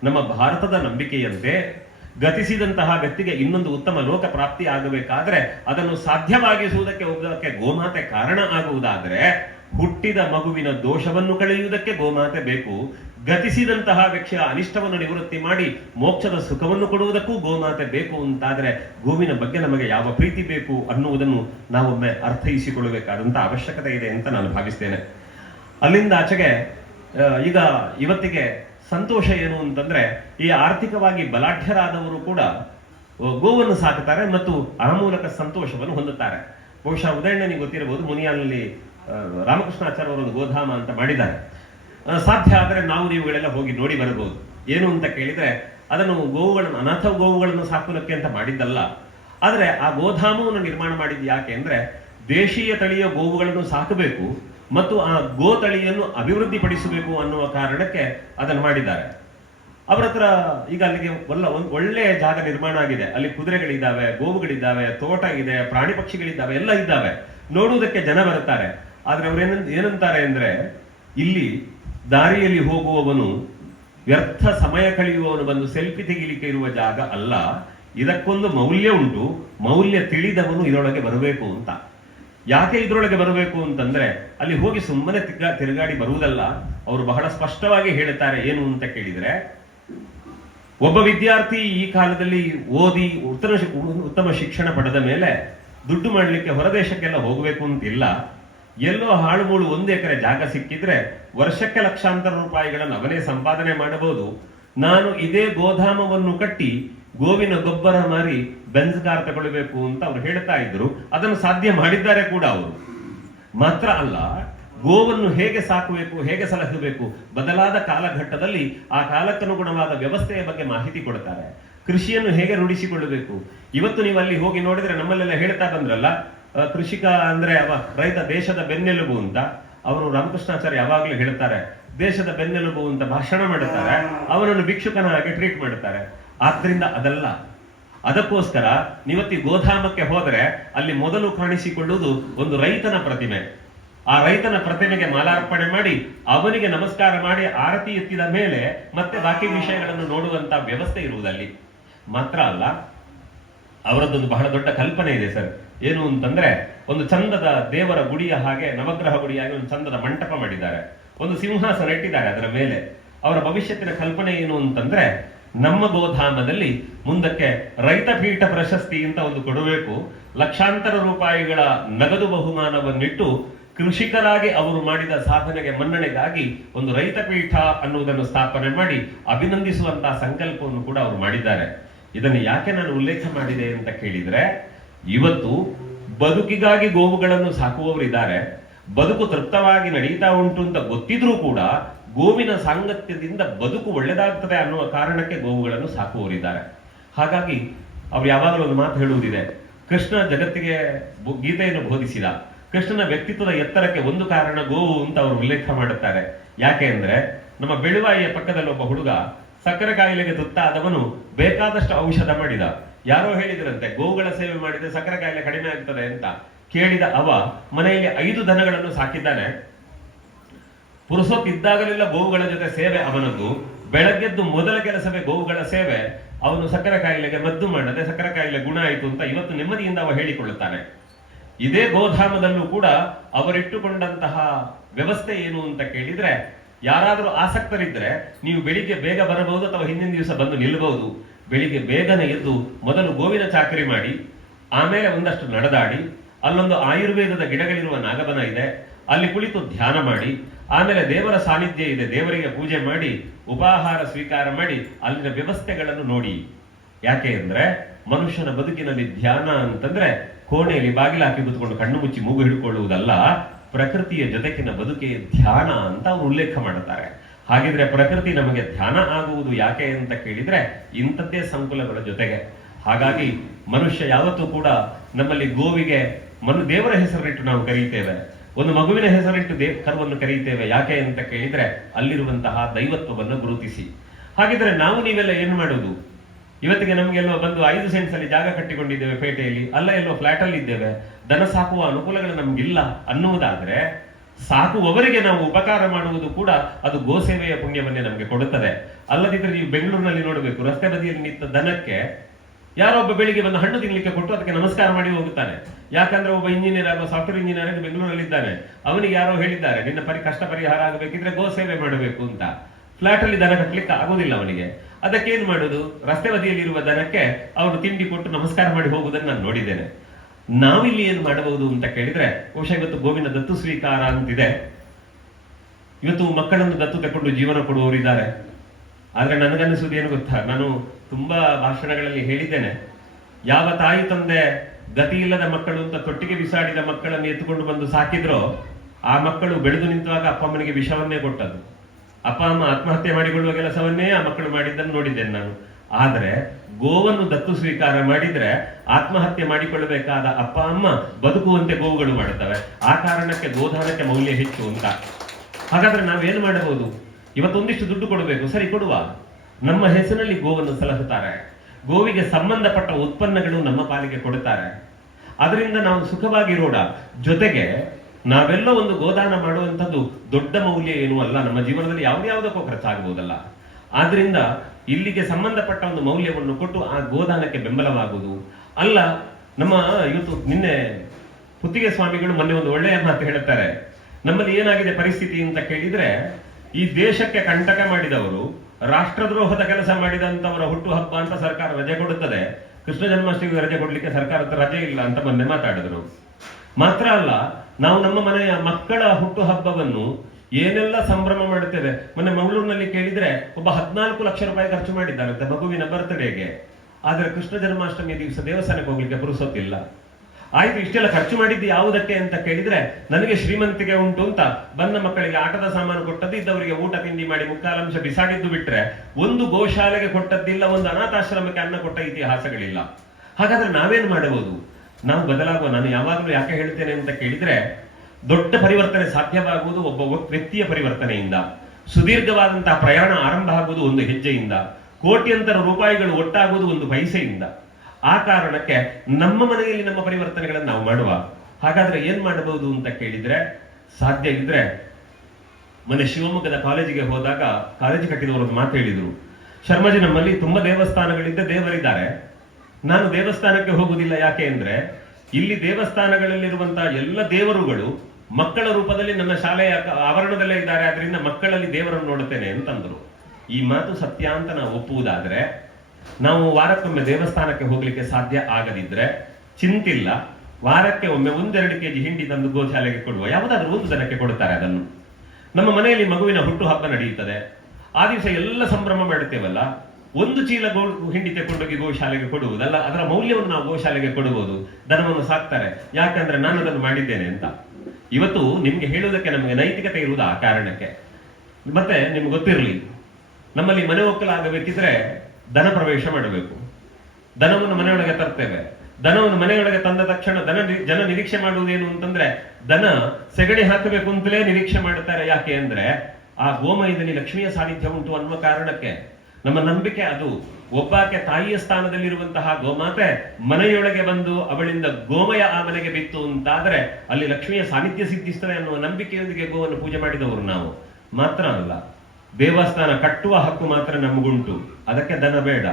ನಮ್ಮ ಭಾರತದ ನಂಬಿಕೆಯಂತೆ ಗತಿಸಿದಂತಹ ವ್ಯಕ್ತಿಗೆ ಇನ್ನೊಂದು ಉತ್ತಮ ಲೋಕ ಪ್ರಾಪ್ತಿ ಆಗಬೇಕಾದ್ರೆ ಅದನ್ನು ಸಾಧ್ಯವಾಗಿಸುವುದಕ್ಕೆ ಹೋಗೋದಕ್ಕೆ ಗೋಮಾತೆ ಕಾರಣ ಆಗುವುದಾದ್ರೆ ಹುಟ್ಟಿದ ಮಗುವಿನ ದೋಷವನ್ನು ಕಳೆಯುವುದಕ್ಕೆ ಗೋಮಾತೆ ಬೇಕು. ಗತಿಸಿದಂತಹ ವ್ಯಕ್ತಿಯ ಅನಿಷ್ಟವನ್ನು ನಿವೃತ್ತಿ ಮಾಡಿ ಮೋಕ್ಷದ ಸುಖವನ್ನು ಕೊಡುವುದಕ್ಕೂ ಗೋಮಾತೆ ಬೇಕು ಅಂತಾದ್ರೆ ಗೋವಿನ ಬಗ್ಗೆ ನಮಗೆ ಯಾವ ಪ್ರೀತಿ ಬೇಕು ಅನ್ನುವುದನ್ನು ನಾವೊಮ್ಮೆ ಅರ್ಥೈಸಿಕೊಳ್ಳಬೇಕಾದಂಥ ಅವಶ್ಯಕತೆ ಇದೆ ಅಂತ ನಾನು ಭಾವಿಸ್ತೇನೆ. ಅಲ್ಲಿಂದ ಆಚೆಗೆ ಈಗ ಇವತ್ತಿಗೆ ಸಂತೋಷ ಏನು ಅಂತಂದ್ರೆ ಈ ಆರ್ಥಿಕವಾಗಿ ಬಲಾಢ್ಯರಾದವರು ಕೂಡ ಗೋವನ್ನು ಸಾಕುತ್ತಾರೆ ಮತ್ತು ಆ ಸಂತೋಷವನ್ನು ಹೊಂದುತ್ತಾರೆ. ಬಹುಶಃ ಉದಾಹರಣೆಗೆ ಗೊತ್ತಿರಬಹುದು ಮುನಿಯಾನಲ್ಲಿ ಆ, ರಾಮಕೃಷ್ಣಾಚಾರ್ಯ ಒಂದು ಗೋಧಾಮ ಅಂತ ಮಾಡಿದ್ದಾರೆ. ಸಾಧ್ಯ ಆದರೆ ನಾವು ನೀವುಗಳೆಲ್ಲ ಹೋಗಿ ನೋಡಿ ಬರಬಹುದು. ಏನು ಅಂತ ಕೇಳಿದ್ರೆ ಅದನ್ನು ಗೋವುಗಳನ್ನು ಅನಾಥ ಗೋವುಗಳನ್ನು ಸಾಕುವುದಕ್ಕೆ ಅಂತ ಮಾಡಿದ್ದಲ್ಲ. ಆದರೆ ಆ ಗೋಧಾಮವನ್ನು ನಿರ್ಮಾಣ ಮಾಡಿದ್ದು ಯಾಕೆ ಅಂದ್ರೆ ದೇಶೀಯ ತಳಿಯ ಗೋವುಗಳನ್ನು ಸಾಕಬೇಕು ಮತ್ತು ಆ ಗೋ ತಳಿಯನ್ನು ಅಭಿವೃದ್ಧಿಪಡಿಸಬೇಕು ಅನ್ನುವ ಕಾರಣಕ್ಕೆ ಅದನ್ನು ಮಾಡಿದ್ದಾರೆ. ಅವರ ಹತ್ರ ಈಗ ಅಲ್ಲಿಗೆ ಒಲ್ಲ ಒಂದು ಒಳ್ಳೆಯ ಜಾಗ ನಿರ್ಮಾಣ ಆಗಿದೆ. ಅಲ್ಲಿ ಕುದುರೆಗಳಿದ್ದಾವೆ, ಗೋವುಗಳಿದ್ದಾವೆ, ತೋಟ ಇದೆ, ಪ್ರಾಣಿ ಪಕ್ಷಿಗಳಿದ್ದಾವೆ, ಎಲ್ಲ ಇದ್ದಾವೆ. ನೋಡುವುದಕ್ಕೆ ಜನ ಬರುತ್ತಾರೆ. ಆದ್ರೆ ಅವ್ರು ಏನಂತ ಏನಂತಾರೆ ಅಂದ್ರೆ, ಇಲ್ಲಿ ದಾರಿಯಲ್ಲಿ ಹೋಗುವವನು ವ್ಯರ್ಥ ಸಮಯ ಕಳೆಯುವವನು ಬಂದು ಸೆಲ್ಫಿ ತೆಗಿಲಿಕ್ಕೆ ಇರುವ ಜಾಗ ಅಲ್ಲ. ಇದಕ್ಕೊಂದು ಮೌಲ್ಯ ಉಂಟು. ಮೌಲ್ಯ ತಿಳಿದವನು ಇದರೊಳಗೆ ಬರಬೇಕು ಅಂತ. ಯಾಕೆ ಇದರೊಳಗೆ ಬರಬೇಕು ಅಂತಂದ್ರೆ ಅಲ್ಲಿ ಹೋಗಿ ಸುಮ್ಮನೆ ತಿರ್ಗಾ ತಿರುಗಾಡಿ ಬರುವುದಲ್ಲ, ಅವರು ಬಹಳ ಸ್ಪಷ್ಟವಾಗಿ ಹೇಳುತ್ತಾರೆ, ಏನು ಅಂತ ಕೇಳಿದ್ರೆ, ಒಬ್ಬ ವಿದ್ಯಾರ್ಥಿ ಈ ಕಾಲದಲ್ಲಿ ಓದಿ ಉತ್ತಮ ಉತ್ತಮ ಶಿಕ್ಷಣ ಪಡೆದ ಮೇಲೆ ದುಡ್ಡು ಮಾಡಲಿಕ್ಕೆ ಹೊರದೇಶಕ್ಕೆಲ್ಲ ಹೋಗಬೇಕು ಅಂತಿಲ್ಲ. ಎಲ್ಲೋ ಹಾಳುಮೂಳು ಒಂದು ಎಕರೆ ಜಾಗ ಸಿಕ್ಕಿದ್ರೆ ವರ್ಷಕ್ಕೆ ಲಕ್ಷಾಂತರ ರೂಪಾಯಿಗಳನ್ನು ಅವನೇ ಸಂಪಾದನೆ ಮಾಡಬಹುದು. ನಾನು ಇದೇ ಗೋಧಾಮವನ್ನು ಕಟ್ಟಿ ಗೋವಿನ ಗೊಬ್ಬರ ಮಾರಿ ಬೆನ್ಸ್ ಕಾರ್ ತಗೊಳ್ಬೇಕು ಅಂತ ಅವ್ರು ಹೇಳ್ತಾ ಇದ್ರು. ಅದನ್ನು ಸಾಧ್ಯ ಮಾಡಿದ್ದಾರೆ ಕೂಡ ಅವರು. ಮಾತ್ರ ಅಲ್ಲ, ಗೋವನ್ನು ಹೇಗೆ ಸಾಕಬೇಕು, ಹೇಗೆ ಸಲಹಬೇಕು, ಬದಲಾದ ಕಾಲಘಟ್ಟದಲ್ಲಿ ಆ ಕಾಲಕ್ಕನುಗುಣವಾದ ವ್ಯವಸ್ಥೆಯ ಬಗ್ಗೆ ಮಾಹಿತಿ ಕೊಡ್ತಾರೆ. ಕೃಷಿಯನ್ನು ಹೇಗೆ ರೂಢಿಸಿಕೊಳ್ಳಬೇಕು? ಇವತ್ತು ನೀವು ಅಲ್ಲಿ ಹೋಗಿ ನೋಡಿದ್ರೆ ನಮ್ಮಲ್ಲೆಲ್ಲ ಹೇಳ್ತಾ ಬಂದ್ರಲ್ಲ ಕೃಷಿಕ ಅಂದ್ರೆ ಅವ ರೈತ ದೇಶದ ಬೆನ್ನೆಲುಬು ಅಂತ. ಅವರು ರಾಮಕೃಷ್ಣಾಚಾರ್ಯ ಯಾವಾಗ್ಲೂ ಹೇಳ್ತಾರೆ, ದೇಶದ ಬೆನ್ನೆಲುಬು ಅಂತ ಭಾಷಣ ಮಾಡುತ್ತಾರೆ ಅವನನ್ನು ಭಿಕ್ಷುಕನ ಹಾಗೆ ಟ್ರೀಟ್ ಮಾಡುತ್ತಾರೆ ಆದ್ರಿಂದ ಅದಲ್ಲ. ಅದಕ್ಕೋಸ್ಕರ ನಿವತ್ತಿ ಗೋಧಾಮಕ್ಕೆ ಹೋದರೆ ಅಲ್ಲಿ ಮೊದಲು ಕಾಣಿಸಿಕೊಳ್ಳುವುದು ಒಂದು ರೈತನ ಪ್ರತಿಮೆ. ಆ ರೈತನ ಪ್ರತಿಮೆಗೆ ಮಾಲಾರ್ಪಣೆ ಮಾಡಿ ಅವನಿಗೆ ನಮಸ್ಕಾರ ಮಾಡಿ ಆರತಿ ಎತ್ತಿದ ಮೇಲೆ ಮತ್ತೆ ಬಾಕಿ ವಿಷಯಗಳನ್ನು ನೋಡುವಂತ ವ್ಯವಸ್ಥೆ ಇರುವುದಲ್ಲಿ. ಮಾತ್ರ ಅಲ್ಲ, ಅವರದ್ದೊಂದು ಬಹಳ ದೊಡ್ಡ ಕಲ್ಪನೆ ಇದೆ ಸರ್. ಏನು ಅಂತಂದ್ರೆ ಒಂದು ಚಂದದ ದೇವರ ಗುಡಿಯ ಹಾಗೆ, ನವಗ್ರಹ ಗುಡಿಯಾಗಿ ಒಂದು ಚಂದದ ಮಂಟಪ ಮಾಡಿದ್ದಾರೆ. ಒಂದು ಸಿಂಹಾಸನ ಇಟ್ಟಿದ್ದಾರೆ ಅದರ ಮೇಲೆ. ಅವರ ಭವಿಷ್ಯತ್ತಿನ ಕಲ್ಪನೆ ಏನು ಅಂತಂದ್ರೆ ನಮ್ಮ ಗೋಧಾಮದಲ್ಲಿ ಮುಂದಕ್ಕೆ ರೈತಪೀಠ ಪ್ರಶಸ್ತಿ ಅಂತ ಒಂದು ಕೊಡಬೇಕು. ಲಕ್ಷಾಂತರ ರೂಪಾಯಿಗಳ ನಗದು ಬಹುಮಾನವನ್ನಿಟ್ಟು ಕೃಷಿಕರಾಗಿ ಅವರು ಮಾಡಿದ ಸಾಧನೆಗೆ ಮನ್ನಣೆಗಾಗಿ ಒಂದು ರೈತಪೀಠ ಅನ್ನುವುದನ್ನು ಸ್ಥಾಪನೆ ಮಾಡಿ ಅಭಿನಂದಿಸುವಂತಹ ಸಂಕಲ್ಪವನ್ನು ಕೂಡ ಅವರು ಮಾಡಿದ್ದಾರೆ. ಇದನ್ನು ಯಾಕೆ ನಾನು ಉಲ್ಲೇಖ ಮಾಡಿದೆ ಅಂತ ಕೇಳಿದ್ರೆ, ಇವತ್ತು ಬದುಕಿಗಾಗಿ ಗೋವುಗಳನ್ನು ಸಾಕುವವರಿದ್ದಾರೆ. ಬದುಕು ತೃಪ್ತವಾಗಿ ನಡೀತಾ ಉಂಟು ಅಂತ ಗೊತ್ತಿದ್ರೂ ಕೂಡ ಗೋವಿನ ಸಾಂಗತ್ಯದಿಂದ ಬದುಕು ಒಳ್ಳೆದಾಗ್ತದೆ ಅನ್ನುವ ಕಾರಣಕ್ಕೆ ಗೋವುಗಳನ್ನು ಸಾಕುವವರಿದ್ದಾರೆ. ಹಾಗಾಗಿ ಅವ್ರು ಯಾವಾಗಲೂ ಒಂದು ಮಾತು ಹೇಳುವುದಿದೆ. ಕೃಷ್ಣ ಜಗತ್ತಿಗೆ ಗೀತೆಯನ್ನು ಬೋಧಿಸಿದ. ಕೃಷ್ಣನ ವ್ಯಕ್ತಿತ್ವದ ಎತ್ತರಕ್ಕೆ ಒಂದು ಕಾರಣ ಗೋವು ಅಂತ ಅವರು ಉಲ್ಲೇಖ ಮಾಡುತ್ತಾರೆ. ಯಾಕೆ ಅಂದ್ರೆ ನಮ್ಮ ಬೆಳುವಾಯಿಯ ಪಕ್ಕದಲ್ಲಿ ಒಬ್ಬ ಹುಡುಗ ಸಕ್ಕರೆ ಕಾಯಿಲೆಗೆ ತುತ್ತಾದವನು ಬೇಕಾದಷ್ಟು ಔಷಧ ಮಾಡಿದ. ಯಾರೋ ಹೇಳಿದ್ರಂತೆ, ಗೋವುಗಳ ಸೇವೆ ಮಾಡಿದ್ರೆ ಸಕ್ಕರೆ ಕಾಯಿಲೆ ಕಡಿಮೆ ಆಗ್ತದೆ ಅಂತ ಕೇಳಿದ ಅವ ಮನೆಯಲ್ಲಿ ಐದು ದನಗಳನ್ನು ಸಾಕಿದ್ದಾನೆ. ಪುರುಸೊತ್ತಿದ್ದಾಗಲೆಲ್ಲ ಗೋವುಗಳ ಜೊತೆ ಸೇವೆ ಅವನದ್ದು. ಬೆಳಗ್ಗೆದ್ದು ಮೊದಲ ಕೆಲಸವೇ ಗೋವುಗಳ ಸೇವೆ. ಅವನು ಸಕ್ಕರೆ ಕಾಯಿಲೆಗೆ ಮದ್ದು ಮಾಡದೆ. ಸಕ್ಕರೆ ಕಾಯಿಲೆ ಗುಣ ಆಯಿತು ಅಂತ ಇವತ್ತು ನೆಮ್ಮದಿಯಿಂದ ಅವ ಹೇಳಿಕೊಳ್ಳುತ್ತಾನೆ. ಇದೇ ಗೋಧಾಮದಲ್ಲೂ ಕೂಡ ಅವರಿಟ್ಟುಕೊಂಡಂತಹ ವ್ಯವಸ್ಥೆ ಏನು ಅಂತ ಕೇಳಿದ್ರೆ, ಯಾರಾದರೂ ಆಸಕ್ತರಿದ್ರೆ ನೀವು ಬೆಳಿಗ್ಗೆ ಬೇಗ ಬರಬಹುದು ಅಥವಾ ಹಿಂದಿನ ದಿವಸ ಬಂದು ನಿಲ್ಲಬಹುದು. ಬೆಳಿಗ್ಗೆ ಬೇಗನೆ ಎದ್ದು ಮೊದಲು ಗೋವಿನ ಚಾಕರಿ ಮಾಡಿ, ಆಮೇಲೆ ಒಂದಷ್ಟು ನಡೆದಾಡಿ, ಅಲ್ಲೊಂದು ಆಯುರ್ವೇದದ ಗಿಡಗಳಿರುವ ನಾಗಬನ ಇದೆ. ಅಲ್ಲಿ ಕುಳಿತು ಧ್ಯಾನ ಮಾಡಿ ಆಮೇಲೆ ದೇವರ ಸಾನ್ನಿಧ್ಯ ಇದೆ. ದೇವರಿಗೆ ಪೂಜೆ ಮಾಡಿ, ಉಪಾಹಾರ ಸ್ವೀಕಾರ ಮಾಡಿ, ಅಲ್ಲಿನ ವ್ಯವಸ್ಥೆಗಳನ್ನು ನೋಡಿ. ಯಾಕೆ ಅಂದ್ರೆ, ಮನುಷ್ಯನ ಬದುಕಿನಲ್ಲಿ ಧ್ಯಾನ ಅಂತಂದ್ರೆ ಕೋಣೆಯಲ್ಲಿ ಬಾಗಿಲು ಹಾಕಿ ಕೂತ್ಕೊಂಡು ಕಣ್ಣು ಮುಚ್ಚಿ ಮೂಗು ಹಿಡ್ಕೊಳ್ಳುವುದಲ್ಲ, ಪ್ರಕೃತಿಯ ಜೊತೆಗಿನ ಬದುಕೆ ಧ್ಯಾನ ಅಂತ ಅವರು ಉಲ್ಲೇಖ ಮಾಡುತ್ತಾರೆ. ಹಾಗಿದ್ರೆ ಪ್ರಕೃತಿ ನಮಗೆ ಧ್ಯಾನ ಆಗುವುದು ಯಾಕೆ ಅಂತ ಕೇಳಿದ್ರೆ ಇಂಥದ್ದೇ ಸಂಕುಲಗಳ ಜೊತೆಗೆ. ಹಾಗಾಗಿ ಮನುಷ್ಯ ಯಾವತ್ತೂ ಕೂಡ ನಮ್ಮಲ್ಲಿ ಗೋವಿಗೆ ಮನು ದೇವರ ಹೆಸರಿಟ್ಟು ನಾವು ಕರೀತೇವೆ. ಒಂದು ಮಗುವಿನ ಹೆಸರಿಟ್ಟು ಕರುವನ್ನು ಕರೆಯುತ್ತೇವೆ. ಯಾಕೆ ಅಂತ ಕೇಳಿದ್ರೆ ಅಲ್ಲಿರುವಂತಹ ದೈವತ್ವವನ್ನು ಗುರುತಿಸಿ. ಹಾಗಿದ್ರೆ ನಾವು ನೀವೆಲ್ಲ ಏನು ಮಾಡುವುದು ಇವತ್ತಿಗೆ ನಮಗೆಲ್ಲೋ ಬಂದು ಐದು ಸೆಂಟ್ಸ್ ಅಲ್ಲಿ ಜಾಗ ಕಟ್ಟಿಕೊಂಡಿದ್ದೇವೆ ಪೇಟೆಯಲ್ಲಿ. ಅಲ್ಲ, ಎಲ್ಲೋ ಫ್ಲಾಟ್ ಅಲ್ಲಿ ಇದ್ದೇವೆ. ದನ ಸಾಕುವ ಅನುಕೂಲಗಳು ನಮ್ಗಿಲ್ಲ ಅನ್ನುವುದಾದ್ರೆ ಸಾಕುವವರಿಗೆ ನಾವು ಉಪಕಾರ ಮಾಡುವುದು ಕೂಡ ಅದು ಗೋಸೇವೆಯ ಪುಣ್ಯವನ್ನೇ ನಮಗೆ ಕೊಡುತ್ತದೆ. ಅಲ್ಲದಿದ್ದರೆ ನೀವು ಬೆಂಗಳೂರಿನಲ್ಲಿ ನೋಡಬೇಕು, ರಸ್ತೆ ಬದಿಯಲ್ಲಿ ನಿಂತ ದನಕ್ಕೆ ಯಾರೋ ಒಬ್ಬ ಬೆಳಿಗ್ಗೆ ಬಂದು ಹಣ್ಣು ತಿನ್ಲಿಕ್ಕೆ ಕೊಟ್ಟು ಅದಕ್ಕೆ ನಮಸ್ಕಾರ ಮಾಡಿ ಹೋಗುತ್ತಾನೆ ಯಾಕಂದ್ರೆ ಒಬ್ಬ ಇಂಜಿನಿಯರ್ ಅಥವಾ ಸಾಫ್ಟ್ವೇರ್ ಇಂಜಿನಿಯರ್ ಆಗಿ ಬೆಂಗಳೂರಲ್ಲಿ ಇದ್ದಾನೆ ಅವನಿಗೆ ಯಾರೋ ಹೇಳಿದ್ದಾರೆ, ನಿನ್ನ ಪರಿ ಕಷ್ಟ ಪರಿಹಾರ ಆಗಬೇಕಿದ್ರೆ ಗೋ ಸೇವೆ ಮಾಡಬೇಕು ಅಂತ. ಫ್ಲಾಟ್ ಅಲ್ಲಿ ದನ ಕಟ್ಟಲಿಕ್ಕೆ ಆಗೋದಿಲ್ಲ ಅವನಿಗೆ. ಅದಕ್ಕೆ ಏನ್ ಮಾಡುದು? ರಸ್ತೆ ಬದಿಯಲ್ಲಿರುವ ದನಕ್ಕೆ ಅವನು ತಿಂಡಿ ಕೊಟ್ಟು ನಮಸ್ಕಾರ ಮಾಡಿ ಹೋಗುವುದನ್ನು ನಾನು ನೋಡಿದ್ದೇನೆ. ನಾವಿಲ್ಲಿ ಏನು ಮಾಡಬಹುದು ಅಂತ ಕೇಳಿದ್ರೆ, ಬಹುಶಃ ಇವತ್ತು ಗೋವಿನ ದತ್ತು ಸ್ವೀಕಾರ ಅಂತಿದೆ. ಇವತ್ತು ಮಕ್ಕಳನ್ನು ದತ್ತು ತಕೊಂಡು ಜೀವನ ಕೊಡುವವರಿದ್ದಾರೆ. ಆದ್ರೆ ನನಗನ್ನಿಸುವುದು ಏನು ಗೊತ್ತಾ? ನಾನು ತುಂಬಾ ಭಾಷಣಗಳಲ್ಲಿ ಹೇಳಿದ್ದೇನೆ. ಯಾವ ತಾಯಿ ತಂದೆ ಗತಿ ಇಲ್ಲದ ಮಕ್ಕಳು ಅಂತ ತೊಟ್ಟಿಗೆ ಬಿಸಾಡಿದ ಮಕ್ಕಳನ್ನು ಎತ್ತುಕೊಂಡು ಬಂದು ಸಾಕಿದ್ರೋ, ಆ ಮಕ್ಕಳು ಬೆಳೆದು ನಿಂತಾಗ ಅಪ್ಪ ಅಮ್ಮನಿಗೆ ವಿಷವನ್ನೇ ಕೊಟ್ಟದ್ದು. ಅಪ್ಪ ಅಮ್ಮ ಆತ್ಮಹತ್ಯೆ ಮಾಡಿಕೊಳ್ಳುವ ಕೆಲಸವನ್ನೇ ಆ ಮಕ್ಕಳು ಮಾಡಿದ್ದನ್ನು ನೋಡಿದ್ದೇನೆ ನಾನು. ಆದರೆ ಗೋವನ್ನು ದತ್ತು ಸ್ವೀಕಾರ ಮಾಡಿದ್ರೆ ಆತ್ಮಹತ್ಯೆ ಮಾಡಿಕೊಳ್ಳಬೇಕಾದ ಅಪ್ಪ ಅಮ್ಮ ಬದುಕುವಂತೆ ಗೋವುಗಳು ಮಾಡುತ್ತವೆ. ಆ ಕಾರಣಕ್ಕೆ ಗೋದಾನಕ್ಕೆ ಮೌಲ್ಯ ಹೆಚ್ಚು ಅಂತ. ಹಾಗಾದ್ರೆ ನಾವೇನು ಮಾಡಬಹುದು? ಇವತ್ತೊಂದಿಷ್ಟು ದುಡ್ಡು ಕೊಡಬೇಕು. ಸರಿ, ಕೊಡುವ. ನಮ್ಮ ಹೆಸರಿನಲ್ಲಿ ಗೋವನ್ನು ಸಲಹುತ್ತಾರೆ. ಗೋವಿಗೆ ಸಂಬಂಧಪಟ್ಟ ಉತ್ಪನ್ನಗಳು ನಮ್ಮ ಪಾಲಿಗೆ ಕೊಡುತ್ತಾರೆ. ಅದರಿಂದ ನಾವು ಸುಖವಾಗಿರೋಣ ಜೊತೆಗೆ ನಾವೆಲ್ಲ ಒಂದು ಗೋದಾನ ಮಾಡುವಂಥದ್ದು ದೊಡ್ಡ ಮೌಲ್ಯ ಏನೂ ಅಲ್ಲ. ನಮ್ಮ ಜೀವನದಲ್ಲಿ ಯಾವ್ದಾವುದಕ್ಕೂ ಖರ್ಚಾಗಬಹುದಲ್ಲ ಆದ್ರಿಂದ ಇಲ್ಲಿಗೆ ಸಂಬಂಧಪಟ್ಟ ಒಂದು ಮೌಲ್ಯವನ್ನು ಕೊಟ್ಟು ಆ ಗೋದಾನಕ್ಕೆ ಬೆಂಬಲವಾಗುವುದು. ಅಲ್ಲ, ನಮ್ಮ ಇವತ್ತು ನಿನ್ನೆ ಪುತ್ತಿಗೆ ಸ್ವಾಮಿಗಳು ಮೊನ್ನೆ ಒಂದು ಒಳ್ಳೆಯ ಮಾತು ಹೇಳುತ್ತಾರೆ. ನಮ್ಮಲ್ಲಿ ಏನಾಗಿದೆ ಪರಿಸ್ಥಿತಿ ಅಂತ ಕೇಳಿದ್ರೆ, ಈ ದೇಶಕ್ಕೆ ಕಂಟಕ ಮಾಡಿದವರು ರಾಷ್ಟ್ರದ್ರೋಹದ ಕೆಲಸ ಮಾಡಿದಂತವರ ಹುಟ್ಟುಹಬ್ಬ ಅಂತ ಸರ್ಕಾರ ರಜೆ ಕೊಡುತ್ತದೆ. ಕೃಷ್ಣ ಜನ್ಮಾಷ್ಟಮಿಗೆ ರಜೆ ಕೊಡ್ಲಿಕ್ಕೆ ಸರ್ಕಾರದ ರಜೆ ಇಲ್ಲ ಅಂತ ಮೊನ್ನೆ ಮಾತಾಡಿದ್ರು. ಮಾತ್ರ ಅಲ್ಲ, ನಾವು ನಮ್ಮ ಮನೆಯ ಮಕ್ಕಳ ಹುಟ್ಟುಹಬ್ಬವನ್ನು ಏನೆಲ್ಲ ಸಂಭ್ರಮ ಮಾಡುತ್ತೇವೆ? ಮೊನ್ನೆ ಮಂಗಳೂರಿನಲ್ಲಿ ಕೇಳಿದ್ರೆ ಒಬ್ಬ ಹದಿನಾಲ್ಕು ಲಕ್ಷ ರೂಪಾಯಿ ಖರ್ಚು ಮಾಡಿದ್ದಾರಂತೆ ಮಗುವಿನ ಬರ್ತ್ಡೇಗೆ ಆದ್ರೆ ಕೃಷ್ಣ ಜನ್ಮಾಷ್ಟಮಿ ದಿವಸ ದೇವಸ್ಥಾನಕ್ಕೆ ಹೋಗ್ಲಿಕ್ಕೆ ಪುರುಸೊತ್ತಿಲ್ಲ. ಆಯ್ತು, ಇಷ್ಟೆಲ್ಲ ಖರ್ಚು ಮಾಡಿದ್ದು ಯಾವುದಕ್ಕೆ ಅಂತ ಕೇಳಿದ್ರೆ, ನನಗೆ ಶ್ರೀಮಂತಿಗೆ ಉಂಟು ಅಂತ. ಬಂದ ಮಕ್ಕಳಿಗೆ ಆಟದ ಸಾಮಾನು ಕೊಟ್ಟದ್ದು, ಇದ್ದವರಿಗೆ ಊಟ, ತಿಂಡಿ ಮಾಡಿ, ಮುಕ್ಕಾಲಂಶ ಬಿಸಾಡಿದ್ದು ಬಿಟ್ರೆ, ಒಂದು ಗೋಶಾಲೆಗೆ ಕೊಟ್ಟದ್ದಿಲ್ಲ, ಒಂದು ಅನಾಥಾಶ್ರಮಕ್ಕೆ ಅನ್ನ ಕೊಟ್ಟ ಇತಿಹಾಸಗಳಿಲ್ಲ. ಹಾಗಾದ್ರೆ ನಾವೇನ್ ಮಾಡಬಹುದು ನಾವು ಬದಲಾಗುವ, ನಾನು ಯಾವಾಗಲೂ ಯಾಕೆ ಹೇಳ್ತೇನೆ ಅಂತ ಕೇಳಿದ್ರೆ, ದೊಡ್ಡ ಪರಿವರ್ತನೆ ಸಾಧ್ಯವಾಗುವುದು ಒಬ್ಬ ವ್ಯ- ವ್ಯಕ್ತಿಯ ಪರಿವರ್ತನೆಯಿಂದ. ಸುದೀರ್ಘವಾದಂತಹ ಪ್ರಯಾಣ ಆರಂಭ ಆಗುವುದು ಒಂದು ಹೆಜ್ಜೆಯಿಂದ. ಕೋಟ್ಯಂತರ ರೂಪಾಯಿಗಳು ಒಟ್ಟಾಗುವುದು ಒಂದು ಪೈಸೆಯಿಂದ. ಆ ಕಾರಣಕ್ಕೆ ನಮ್ಮ ಮನೆಯಲ್ಲಿ ನಮ್ಮ ಪರಿವರ್ತನೆಗಳನ್ನು ನಾವು ಮಾಡುವ. ಹಾಗಾದ್ರೆ ಏನ್ ಮಾಡಬಹುದು ಅಂತ ಕೇಳಿದ್ರೆ, ಸಾಧ್ಯ ಇದ್ರೆ ಮೊನ್ನೆ ಶಿವಮೊಗ್ಗದ ಕಾಲೇಜಿಗೆ ಹೋದಾಗ ಕಾಲೇಜು ಕಟ್ಟಿದವರು ಮಾತು ಹೇಳಿದ್ರು. ಶರ್ಮಾಜಿ, ನಮ್ಮಲ್ಲಿ ತುಂಬಾ ದೇವಸ್ಥಾನಗಳಿದ್ದ ದೇವರಿದ್ದಾರೆ. ನಾನು ದೇವಸ್ಥಾನಕ್ಕೆ ಹೋಗುವುದಿಲ್ಲ ಯಾಕೆ ಅಂದ್ರೆ, ಇಲ್ಲಿ ದೇವಸ್ಥಾನಗಳಲ್ಲಿರುವಂತಹ ಎಲ್ಲ ದೇವರುಗಳು ಮಕ್ಕಳ ರೂಪದಲ್ಲಿ ನನ್ನ ಶಾಲೆಯ ಆವರಣದಲ್ಲೇ ಇದ್ದಾರೆ, ಆದ್ರಿಂದ ಮಕ್ಕಳಲ್ಲಿ ದೇವರನ್ನು ನೋಡುತ್ತೇನೆ ಅಂತಂದ್ರು. ಈ ಮಾತು ಸತ್ಯ ಅಂತ ನಾವು ಒಪ್ಪುವುದಾದ್ರೆ ನಾವು ವಾರಕ್ಕೊಮ್ಮೆ ದೇವಸ್ಥಾನಕ್ಕೆ ಹೋಗ್ಲಿಕ್ಕೆ ಸಾಧ್ಯ ಆಗದಿದ್ರೆ ಚಿಂತಿಲ್ಲ. ವಾರಕ್ಕೆ ಒಮ್ಮೆ ಒಂದೆರಡು ಕೆಜಿ ಹಿಂಡಿ ತಂದು ಗೋಶಾಲೆಗೆ ಕೊಡುವ. ಯಾವುದಾದ್ರೂ ಒಂದು ದಿನಕ್ಕೆ ಕೊಡುತ್ತಾರೆ ಅದನ್ನು. ನಮ್ಮ ಮನೆಯಲ್ಲಿ ಮಗುವಿನ ಹುಟ್ಟು ಹಬ್ಬ ನಡೆಯುತ್ತದೆ. ಆ ದಿವಸ ಎಲ್ಲ ಸಂಭ್ರಮ ಮಾಡುತ್ತೇವಲ್ಲ. ಒಂದು ಚೀಲ ಗೋ ಹಿಂಡಿ ತೆಕೊಂಡೋಗಿ ಗೋಶಾಲೆಗೆ ಕೊಡುವುದಲ್ಲ, ಅದರ ಮೌಲ್ಯವನ್ನು ನಾವು ಗೋಶಾಲೆಗೆ ಕೊಡಬಹುದು. ದನವನ್ನು ಸಾಕ್ತಾರೆ. ಯಾಕಂದ್ರೆ ನಾನು ಅದನ್ನು ಮಾಡಿದ್ದೇನೆ ಅಂತ. ಇವತ್ತು ನಿಮ್ಗೆ ಹೇಳುವುದಕ್ಕೆ ನಮಗೆ ನೈತಿಕತೆ ಇರುವುದು ಆ ಕಾರಣಕ್ಕೆ. ಮತ್ತೆ ನಿಮ್ಗೆ ಗೊತ್ತಿರಲಿ, ನಮ್ಮಲ್ಲಿ ಮನೆ ಒಕ್ಕಲಾಗಬೇಕಿದ್ರೆ ದನ ಪ್ರವೇಶ ಮಾಡಬೇಕು. ದನವನ್ನು ಮನೆಯೊಳಗೆ ತರ್ತೇವೆ. ದನವನ್ನು ಮನೆಯೊಳಗೆ ತಂದ ತಕ್ಷಣ ದನ ನಿ- ಜನ ನಿರೀಕ್ಷೆ ಮಾಡುವುದೇನು ಅಂತಂದ್ರೆ, ದನ ಸೆಗಣಿ ಹಾಕಬೇಕು ಅಂತಲೇ ನಿರೀಕ್ಷೆ ಮಾಡುತ್ತಾರೆ ಯಾಕೆ ಅಂದ್ರೆ, ಆ ಗೋಮಯದಲ್ಲಿ ಲಕ್ಷ್ಮಿಯ ಸಾನ್ನಿಧ್ಯ ಉಂಟು ಅನ್ನುವ ಕಾರಣಕ್ಕೆ. ನಮ್ಮ ನಂಬಿಕೆ ಅದು. ಒಬ್ಬಾಕೆ ತಾಯಿಯ ಸ್ಥಾನದಲ್ಲಿರುವಂತಹ ಗೋಮಾತೆ ಮನೆಯೊಳಗೆ ಬಂದು ಅವಳಿಂದ ಗೋಮಯ ಆ ಮನೆಗೆ ಬಿತ್ತು ಅಂತಾದ್ರೆ, ಅಲ್ಲಿ ಲಕ್ಷ್ಮಿಯ ಸಾನ್ನಿಧ್ಯ ಸಿದ್ಧಿಸ್ತದೆ ಅನ್ನುವ ನಂಬಿಕೆಯೊಂದಿಗೆ ಗೋವನ್ನು ಪೂಜೆ ಮಾಡಿದವರು ನಾವು. ಮಾತ್ರ ಅಲ್ಲ ದೇವಸ್ಥಾನ ಕಟ್ಟುವ ಹಕ್ಕು ಮಾತ್ರ ನಮಗುಂಟು. ಅದಕ್ಕೆ ದನ ಬೇಡ.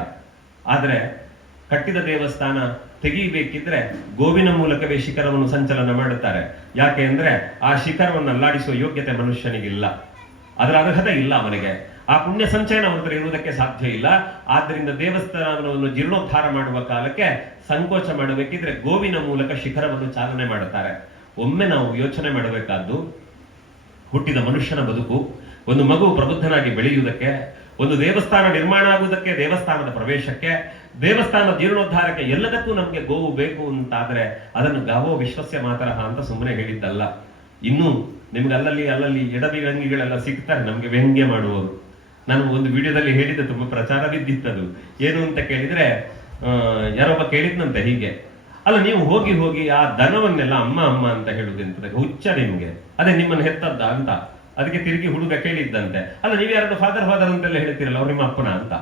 ಆದರೆ ಕಟ್ಟಿದ ದೇವಸ್ಥಾನ ತೆಗೀಬೇಕಿದ್ರೆ ಗೋವಿನ ಮೂಲಕವೇ ಶಿಖರವನ್ನು ಸಂಚಲನ ಮಾಡುತ್ತಾರೆ. ಯಾಕೆ ಅಂದ್ರೆ ಆ ಶಿಖರವನ್ನು ಅಲ್ಲಾಡಿಸುವ ಯೋಗ್ಯತೆ ಮನುಷ್ಯನಿಗಿಲ್ಲ. ಅದರ ಅರ್ಹತೆ ಇಲ್ಲ ಅವನಿಗೆ. ಆ ಪುಣ್ಯ ಸಂಚಯನ ಅವನ ಇರುವುದಕ್ಕೆ ಸಾಧ್ಯ ಇಲ್ಲ. ಆದ್ದರಿಂದ ದೇವಸ್ಥಾನವನ್ನು ಜೀರ್ಣೋದ್ಧಾರ ಮಾಡುವ ಕಾಲಕ್ಕೆ ಸಂಕೋಚ ಮಾಡಬೇಕಿದ್ರೆ ಗೋವಿನ ಮೂಲಕ ಶಿಖರವನ್ನು ಚಾಲನೆ ಮಾಡುತ್ತಾರೆ. ಒಮ್ಮೆ ನಾವು ಯೋಚನೆ ಮಾಡಬೇಕಾದ್ದು ಹುಟ್ಟಿದ ಮನುಷ್ಯನ ಬದುಕು ಒಂದು ಮಗು ಪ್ರಬುದ್ಧನಾಗಿ ಬೆಳೆಯುವುದಕ್ಕೆ, ಒಂದು ದೇವಸ್ಥಾನ ನಿರ್ಮಾಣ ಆಗುವುದಕ್ಕೆ, ದೇವಸ್ಥಾನದ ಪ್ರವೇಶಕ್ಕೆ, ದೇವಸ್ಥಾನ ಜೀರ್ಣೋದ್ಧಾರಕ್ಕೆ ಎಲ್ಲದಕ್ಕೂ ನಮಗೆ ಗೋವು ಬೇಕು ಅಂತಾದ್ರೆ ಅದನ್ನು ಗಾವೋ ವಿಶ್ವಸ್ಯ ಮಾತರಹ ಅಂತ ಸುಮ್ಮನೆ ಹೇಳಿದ್ದಲ್ಲ. ಇನ್ನು ನಿಮ್ಗೆ ಅಲ್ಲಲ್ಲಿ ಅಲ್ಲಲ್ಲಿ ಎಡಬಿರಂಗಿಗಳೆಲ್ಲ ಸಿಗ್ತಾರೆ ನಮಗೆ ವ್ಯಂಗ್ಯ ಮಾಡುವವರು. ನಾನು ಒಂದು ವಿಡಿಯೋದಲ್ಲಿ ಹೇಳಿದ್ದೆ, ತುಂಬಾ ಪ್ರಚಾರ ಬಿದ್ದಿತ್ತದು. ಏನು ಅಂತ ಕೇಳಿದ್ರೆ ಯಾರೊಬ್ಬ ಕೇಳಿದ್ನಂತೆ ಹೀಗೆ. ಅಲ್ಲ, ನೀವು ಹೋಗಿ ಹೋಗಿ ಆ ದನವನ್ನೆಲ್ಲ ಅಮ್ಮ ಅಮ್ಮ ಅಂತ ಹೇಳುವುದೆಂತದಕ್ಕೆ ಹುಚ್ಚ ನಿಮ್ಗೆ. ಅದೇ ನಿಮ್ಮನ್ನು ಹೆತ್ತದ್ದ ಅಂತ. ಅದಕ್ಕೆ ತಿರುಗಿ ಹುಡುಗ ಕೇಳಿದ್ದಂತೆ. ಅಲ್ಲ, ನೀವು ಯಾರು ಫಾದರ್ ಫಾದರ್ ಅಂತೆಲ್ಲ ಹೇಳ್ತೀರಲ್ಲ, ಅವ್ರು ನಿಮ್ಮ ಅಪ್ಪನ ಅಂತ?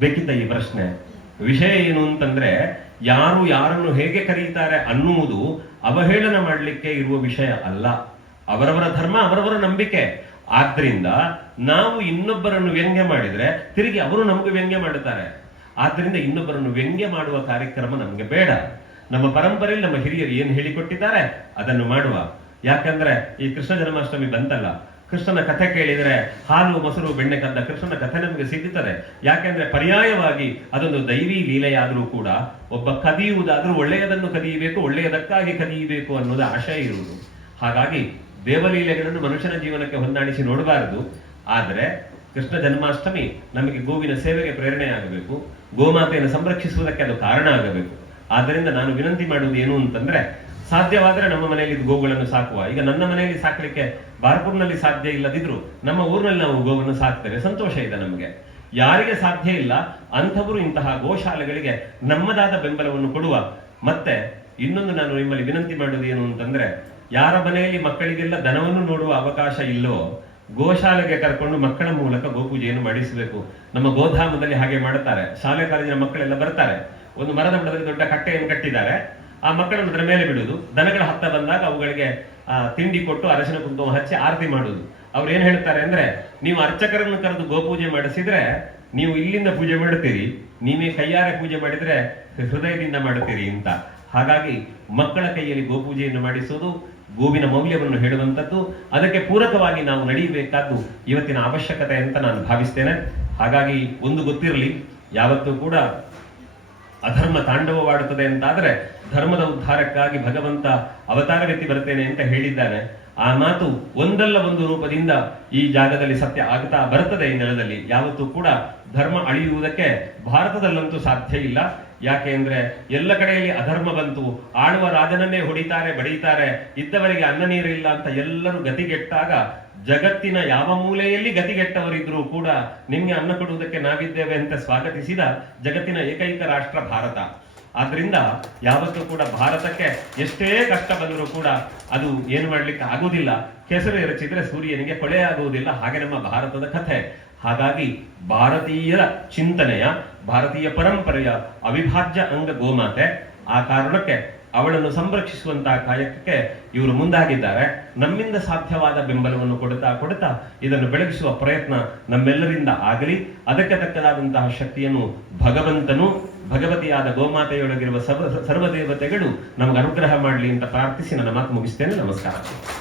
ಬೇಕಿದ್ದ ಈ ಪ್ರಶ್ನೆ? ವಿಷಯ ಏನು ಅಂತಂದ್ರೆ, ಯಾರು ಯಾರನ್ನು ಹೇಗೆ ಕರೀತಾರೆ ಅನ್ನುವುದು ಅವಹೇಳನ ಮಾಡಲಿಕ್ಕೆ ಇರುವ ವಿಷಯ ಅಲ್ಲ. ಅವರವರ ಧರ್ಮ, ಅವರವರ ನಂಬಿಕೆ. ಆದ್ರಿಂದ ನಾವು ಇನ್ನೊಬ್ಬರನ್ನು ವ್ಯಂಗ್ಯ ಮಾಡಿದ್ರೆ ತಿರುಗಿ ಅವರು ನಮಗೆ ವ್ಯಂಗ್ಯ ಮಾಡುತ್ತಾರೆ. ಆದ್ರಿಂದ ಇನ್ನೊಬ್ಬರನ್ನು ವ್ಯಂಗ್ಯ ಮಾಡುವ ಕಾರ್ಯಕ್ರಮ ನಮಗೆ ಬೇಡ. ನಮ್ಮ ಪರಂಪರೆಯಲ್ಲಿ ನಮ್ಮ ಹಿರಿಯರು ಏನು ಹೇಳಿಕೊಟ್ಟಿದ್ದಾರೆ? ಅದನ್ನು ಮಾಡುವ. ಯಾಕಂದ್ರೆ ಈ ಕೃಷ್ಣ ಜನ್ಮಾಷ್ಟಮಿ ಬಂತಲ್ಲ ಕೃಷ್ಣನ ಕಥೆ ಕೇಳಿದರೆ ಹಾಲು, ಮೊಸರು, ಬೆಣ್ಣೆ ಕಂದ ಕೃಷ್ಣನ ಕಥೆ ನಮಗೆ ಸಿಗುತ್ತದೆ ಯಾಕೆಂದ್ರೆ ಪರ್ಯಾಯವಾಗಿ ಅದೊಂದು ದೈವಿ ಲೀಲೆಯಾದರೂ ಕೂಡ ಒಬ್ಬ ಕದಿಯುವುದಾದರೂ ಒಳ್ಳೆಯದನ್ನು ಕದಿಯಬೇಕು, ಒಳ್ಳೆಯದಕ್ಕಾಗಿ ಕದಿಯಬೇಕು ಅನ್ನೋದು ಆಶಯ ಇರುವುದು. ಹಾಗಾಗಿ ದೇವಲೀಲೆಗಳನ್ನು ಮನುಷ್ಯನ ಜೀವನಕ್ಕೆ ಹೊಂದಾಣಿಸಿ ನೋಡಬಾರದು. ಆದರೆ ಕೃಷ್ಣ ಜನ್ಮಾಷ್ಟಮಿ ನಮಗೆ ಗೋವಿನ ಸೇವೆಗೆ ಪ್ರೇರಣೆ ಆಗಬೇಕು. ಗೋಮಾತೆಯನ್ನು ಸಂರಕ್ಷಿಸುವುದಕ್ಕೆ ಅದು ಕಾರಣ ಆಗಬೇಕು. ಆದ್ದರಿಂದ ನಾನು ವಿನಂತಿ ಮಾಡುವುದು ಏನು ಅಂತಂದ್ರೆ ಸಾಧ್ಯವಾದರೆ ನಮ್ಮ ಮನೆಯಲ್ಲಿ ಗೋವುಗಳನ್ನು ಸಾಕುವ. ಈಗ ನನ್ನ ಮನೆಯಲ್ಲಿ ಸಾಕಲಿಕ್ಕೆ ಬಾರ್ಪುರ್ನಲ್ಲಿ ಸಾಧ್ಯ ಇಲ್ಲದಿದ್ರು ನಮ್ಮ ಊರಿನಲ್ಲಿ ನಾವು ಗೋವನ್ನು ಸಾಕ್ತೇವೆ. ಸಂತೋಷ ಇದೆ ನಮಗೆ. ಯಾರಿಗೆ ಸಾಧ್ಯ ಇಲ್ಲ, ಅಂಥವರು ಇಂತಹ ಗೋಶಾಲೆಗಳಿಗೆ ನಮ್ಮದಾದ ಬೆಂಬಲವನ್ನು ಕೊಡುವ. ಮತ್ತೆ ಇನ್ನೊಂದು ನಾನು ನಿಮ್ಮಲ್ಲಿ ವಿನಂತಿ ಮಾಡುವುದು ಏನು ಅಂತಂದ್ರೆ, ಯಾರ ಮನೆಯಲ್ಲಿ ಮಕ್ಕಳಿಗೆಲ್ಲ ದನವನ್ನು ನೋಡುವ ಅವಕಾಶ ಇಲ್ಲೋ, ಗೋಶಾಲೆಗೆ ಕರ್ಕೊಂಡು ಮಕ್ಕಳ ಮೂಲಕ ಗೋಪೂಜೆಯನ್ನು ಮಾಡಿಸಬೇಕು. ನಮ್ಮ ಗೋಧಾಮದಲ್ಲಿ ಹಾಗೆ ಮಾಡುತ್ತಾರೆ. ಶಾಲೆ ಕಾಲೇಜಿನ ಮಕ್ಕಳೆಲ್ಲ ಬರ್ತಾರೆ. ಒಂದು ಮರದ ಬುಡದಲ್ಲಿ ದೊಡ್ಡ ಕಟ್ಟೆಯನ್ನು ಕಟ್ಟಿದ್ದಾರೆ. ಆ ಮಕ್ಕಳನ್ನು ಅದರ ಮೇಲೆ ಬಿಡುವುದು. ದನಗಳ ಹತ್ತ ಬಂದಾಗ ಅವುಗಳಿಗೆ ತಿಂಡಿ ಕೊಟ್ಟು ಅರಶಿನ ಕುಂಕುಮ ಹಚ್ಚಿ ಆರತಿ ಮಾಡುವುದು. ಅವ್ರು ಏನ್ ಹೇಳ್ತಾರೆ ಅಂದ್ರೆ, ನೀವು ಅರ್ಚಕರನ್ನು ಕರೆದು ಗೋಪೂಜೆ ಮಾಡಿಸಿದ್ರೆ, ನೀವು ಇಲ್ಲಿಂದ ಪೂಜೆ ಮಾಡುತ್ತೀರಿ. ನೀವೇ ಕೈಯಾರೆ ಪೂಜೆ ಮಾಡಿದ್ರೆ ಹೃದಯದಿಂದ ಮಾಡುತ್ತೀರಿ ಅಂತ. ಹಾಗಾಗಿ ಮಕ್ಕಳ ಕೈಯಲ್ಲಿ ಗೋಪೂಜೆಯನ್ನು ಮಾಡಿಸುವುದು ಗೋವಿನ ಮೌಲ್ಯವನ್ನು ಹೇಳುವಂಥದ್ದು. ಅದಕ್ಕೆ ಪೂರಕವಾಗಿ ನಾವು ನಡೆಯಬೇಕಾದ್ದು ಇವತ್ತಿನ ಅವಶ್ಯಕತೆ ಅಂತ ನಾನು ಭಾವಿಸ್ತೇನೆ. ಹಾಗಾಗಿ ಒಂದು ಗೊತ್ತಿರಲಿ, ಯಾವತ್ತೂ ಕೂಡ ಅಧರ್ಮ ತಾಂಡವವಾಡುತ್ತದೆ ಅಂತಾದ್ರೆ ಧರ್ಮದ ಉದ್ಧಾರಕ್ಕಾಗಿ ಭಗವಂತ ಅವತಾರವೆತ್ತಿ ಬರ್ತೇನೆ ಅಂತ ಹೇಳಿದ್ದಾನೆ. ಆ ಮಾತು ಒಂದಲ್ಲ ಒಂದು ರೂಪದಿಂದ ಈ ಜಾಗದಲ್ಲಿ ಸತ್ಯ ಆಗ್ತಾ ಬರುತ್ತದೆ ಈ ನೆಲದಲ್ಲಿ. ಯಾವತ್ತೂ ಕೂಡ ಧರ್ಮ ಅಳಿಯುವುದಕ್ಕೆ ಭಾರತದಲ್ಲಂತೂ ಸಾಧ್ಯ ಇಲ್ಲ. ಯಾಕೆ ಅಂದ್ರೆ ಎಲ್ಲ ಕಡೆಯಲ್ಲಿ ಅಧರ್ಮ ಬಂತು. ಆಳುವ ರಾಜನನ್ನೇ ಹೊಡಿತಾರೆ, ಬಡಿತಾರೆ. ಇದ್ದವರಿಗೆ ಅನ್ನ ನೀರು ಇಲ್ಲ ಅಂತ ಎಲ್ಲರೂ ಗತಿಗೆಟ್ಟಾಗ ಜಗತ್ತಿನ ಯಾವ ಮೂಲೆಯಲ್ಲಿ ಗತಿಗೆಟ್ಟವರಿದ್ರೂ ಕೂಡ ನಿಮಗೆ ಅನ್ನ ಕೊಡುವುದಕ್ಕೆ ನಾವಿದ್ದೇವೆ ಅಂತ ಸ್ವಾಗತಿಸಿದ ಜಗತ್ತಿನ ಏಕೈಕ ರಾಷ್ಟ್ರ ಭಾರತ. ಆದ್ರಿಂದ ಯಾವತ್ತೂ ಕೂಡ ಭಾರತಕ್ಕೆ ಎಷ್ಟೇ ಕಷ್ಟ ಬಂದರೂ ಕೂಡ ಅದು ಏನು ಮಾಡ್ಲಿಕ್ಕೆ ಆಗುವುದಿಲ್ಲ. ಕೆಸರು ಎರಚಿದ್ರೆ ಸೂರ್ಯನಿಗೆ ಕೊಳೆ ಆಗುವುದಿಲ್ಲ. ಹಾಗೆ ನಮ್ಮ ಭಾರತದ ಕಥೆ. ಹಾಗಾಗಿ ಭಾರತೀಯರ ಚಿಂತನೆಯ, ಭಾರತೀಯ ಪರಂಪರೆಯ ಅವಿಭಾಜ್ಯ ಅಂಗ ಗೋಮಾತೆ ಆ ಕಾರಣಕ್ಕೆ ಅವಳನ್ನು ಸಂರಕ್ಷಿಸುವಂತಹ ಕಾಯಕಕ್ಕೆ ಇವರು ಮುಂದಾಗಿದ್ದಾರೆ. ನಮ್ಮಿಂದ ಸಾಧ್ಯವಾದ ಬೆಂಬಲವನ್ನು ಕೊಡುತ್ತಾ ಕೊಡುತ್ತಾ ಇದನ್ನು ಬೆಳಗಿಸುವ ಪ್ರಯತ್ನ ನಮ್ಮೆಲ್ಲರಿಂದ ಆಗಲಿ. ಅದಕ್ಕೆ ತಕ್ಕದಾದಂತಹ ಶಕ್ತಿಯನ್ನು ಭಗವಂತನು, ಭಗವತಿಯಾದ ಗೋಮಾತೆಯೊಳಗಿರುವ ಸರ್ವ ಸರ್ವದೇವತೆಗಳು ನಮಗೆ ಅನುಗ್ರಹ ಮಾಡಲಿ ಅಂತ ಪ್ರಾರ್ಥಿಸಿ ನನ್ನ ಮಾತು ಮುಗಿಸ್ತೇನೆ. ನಮಸ್ಕಾರ.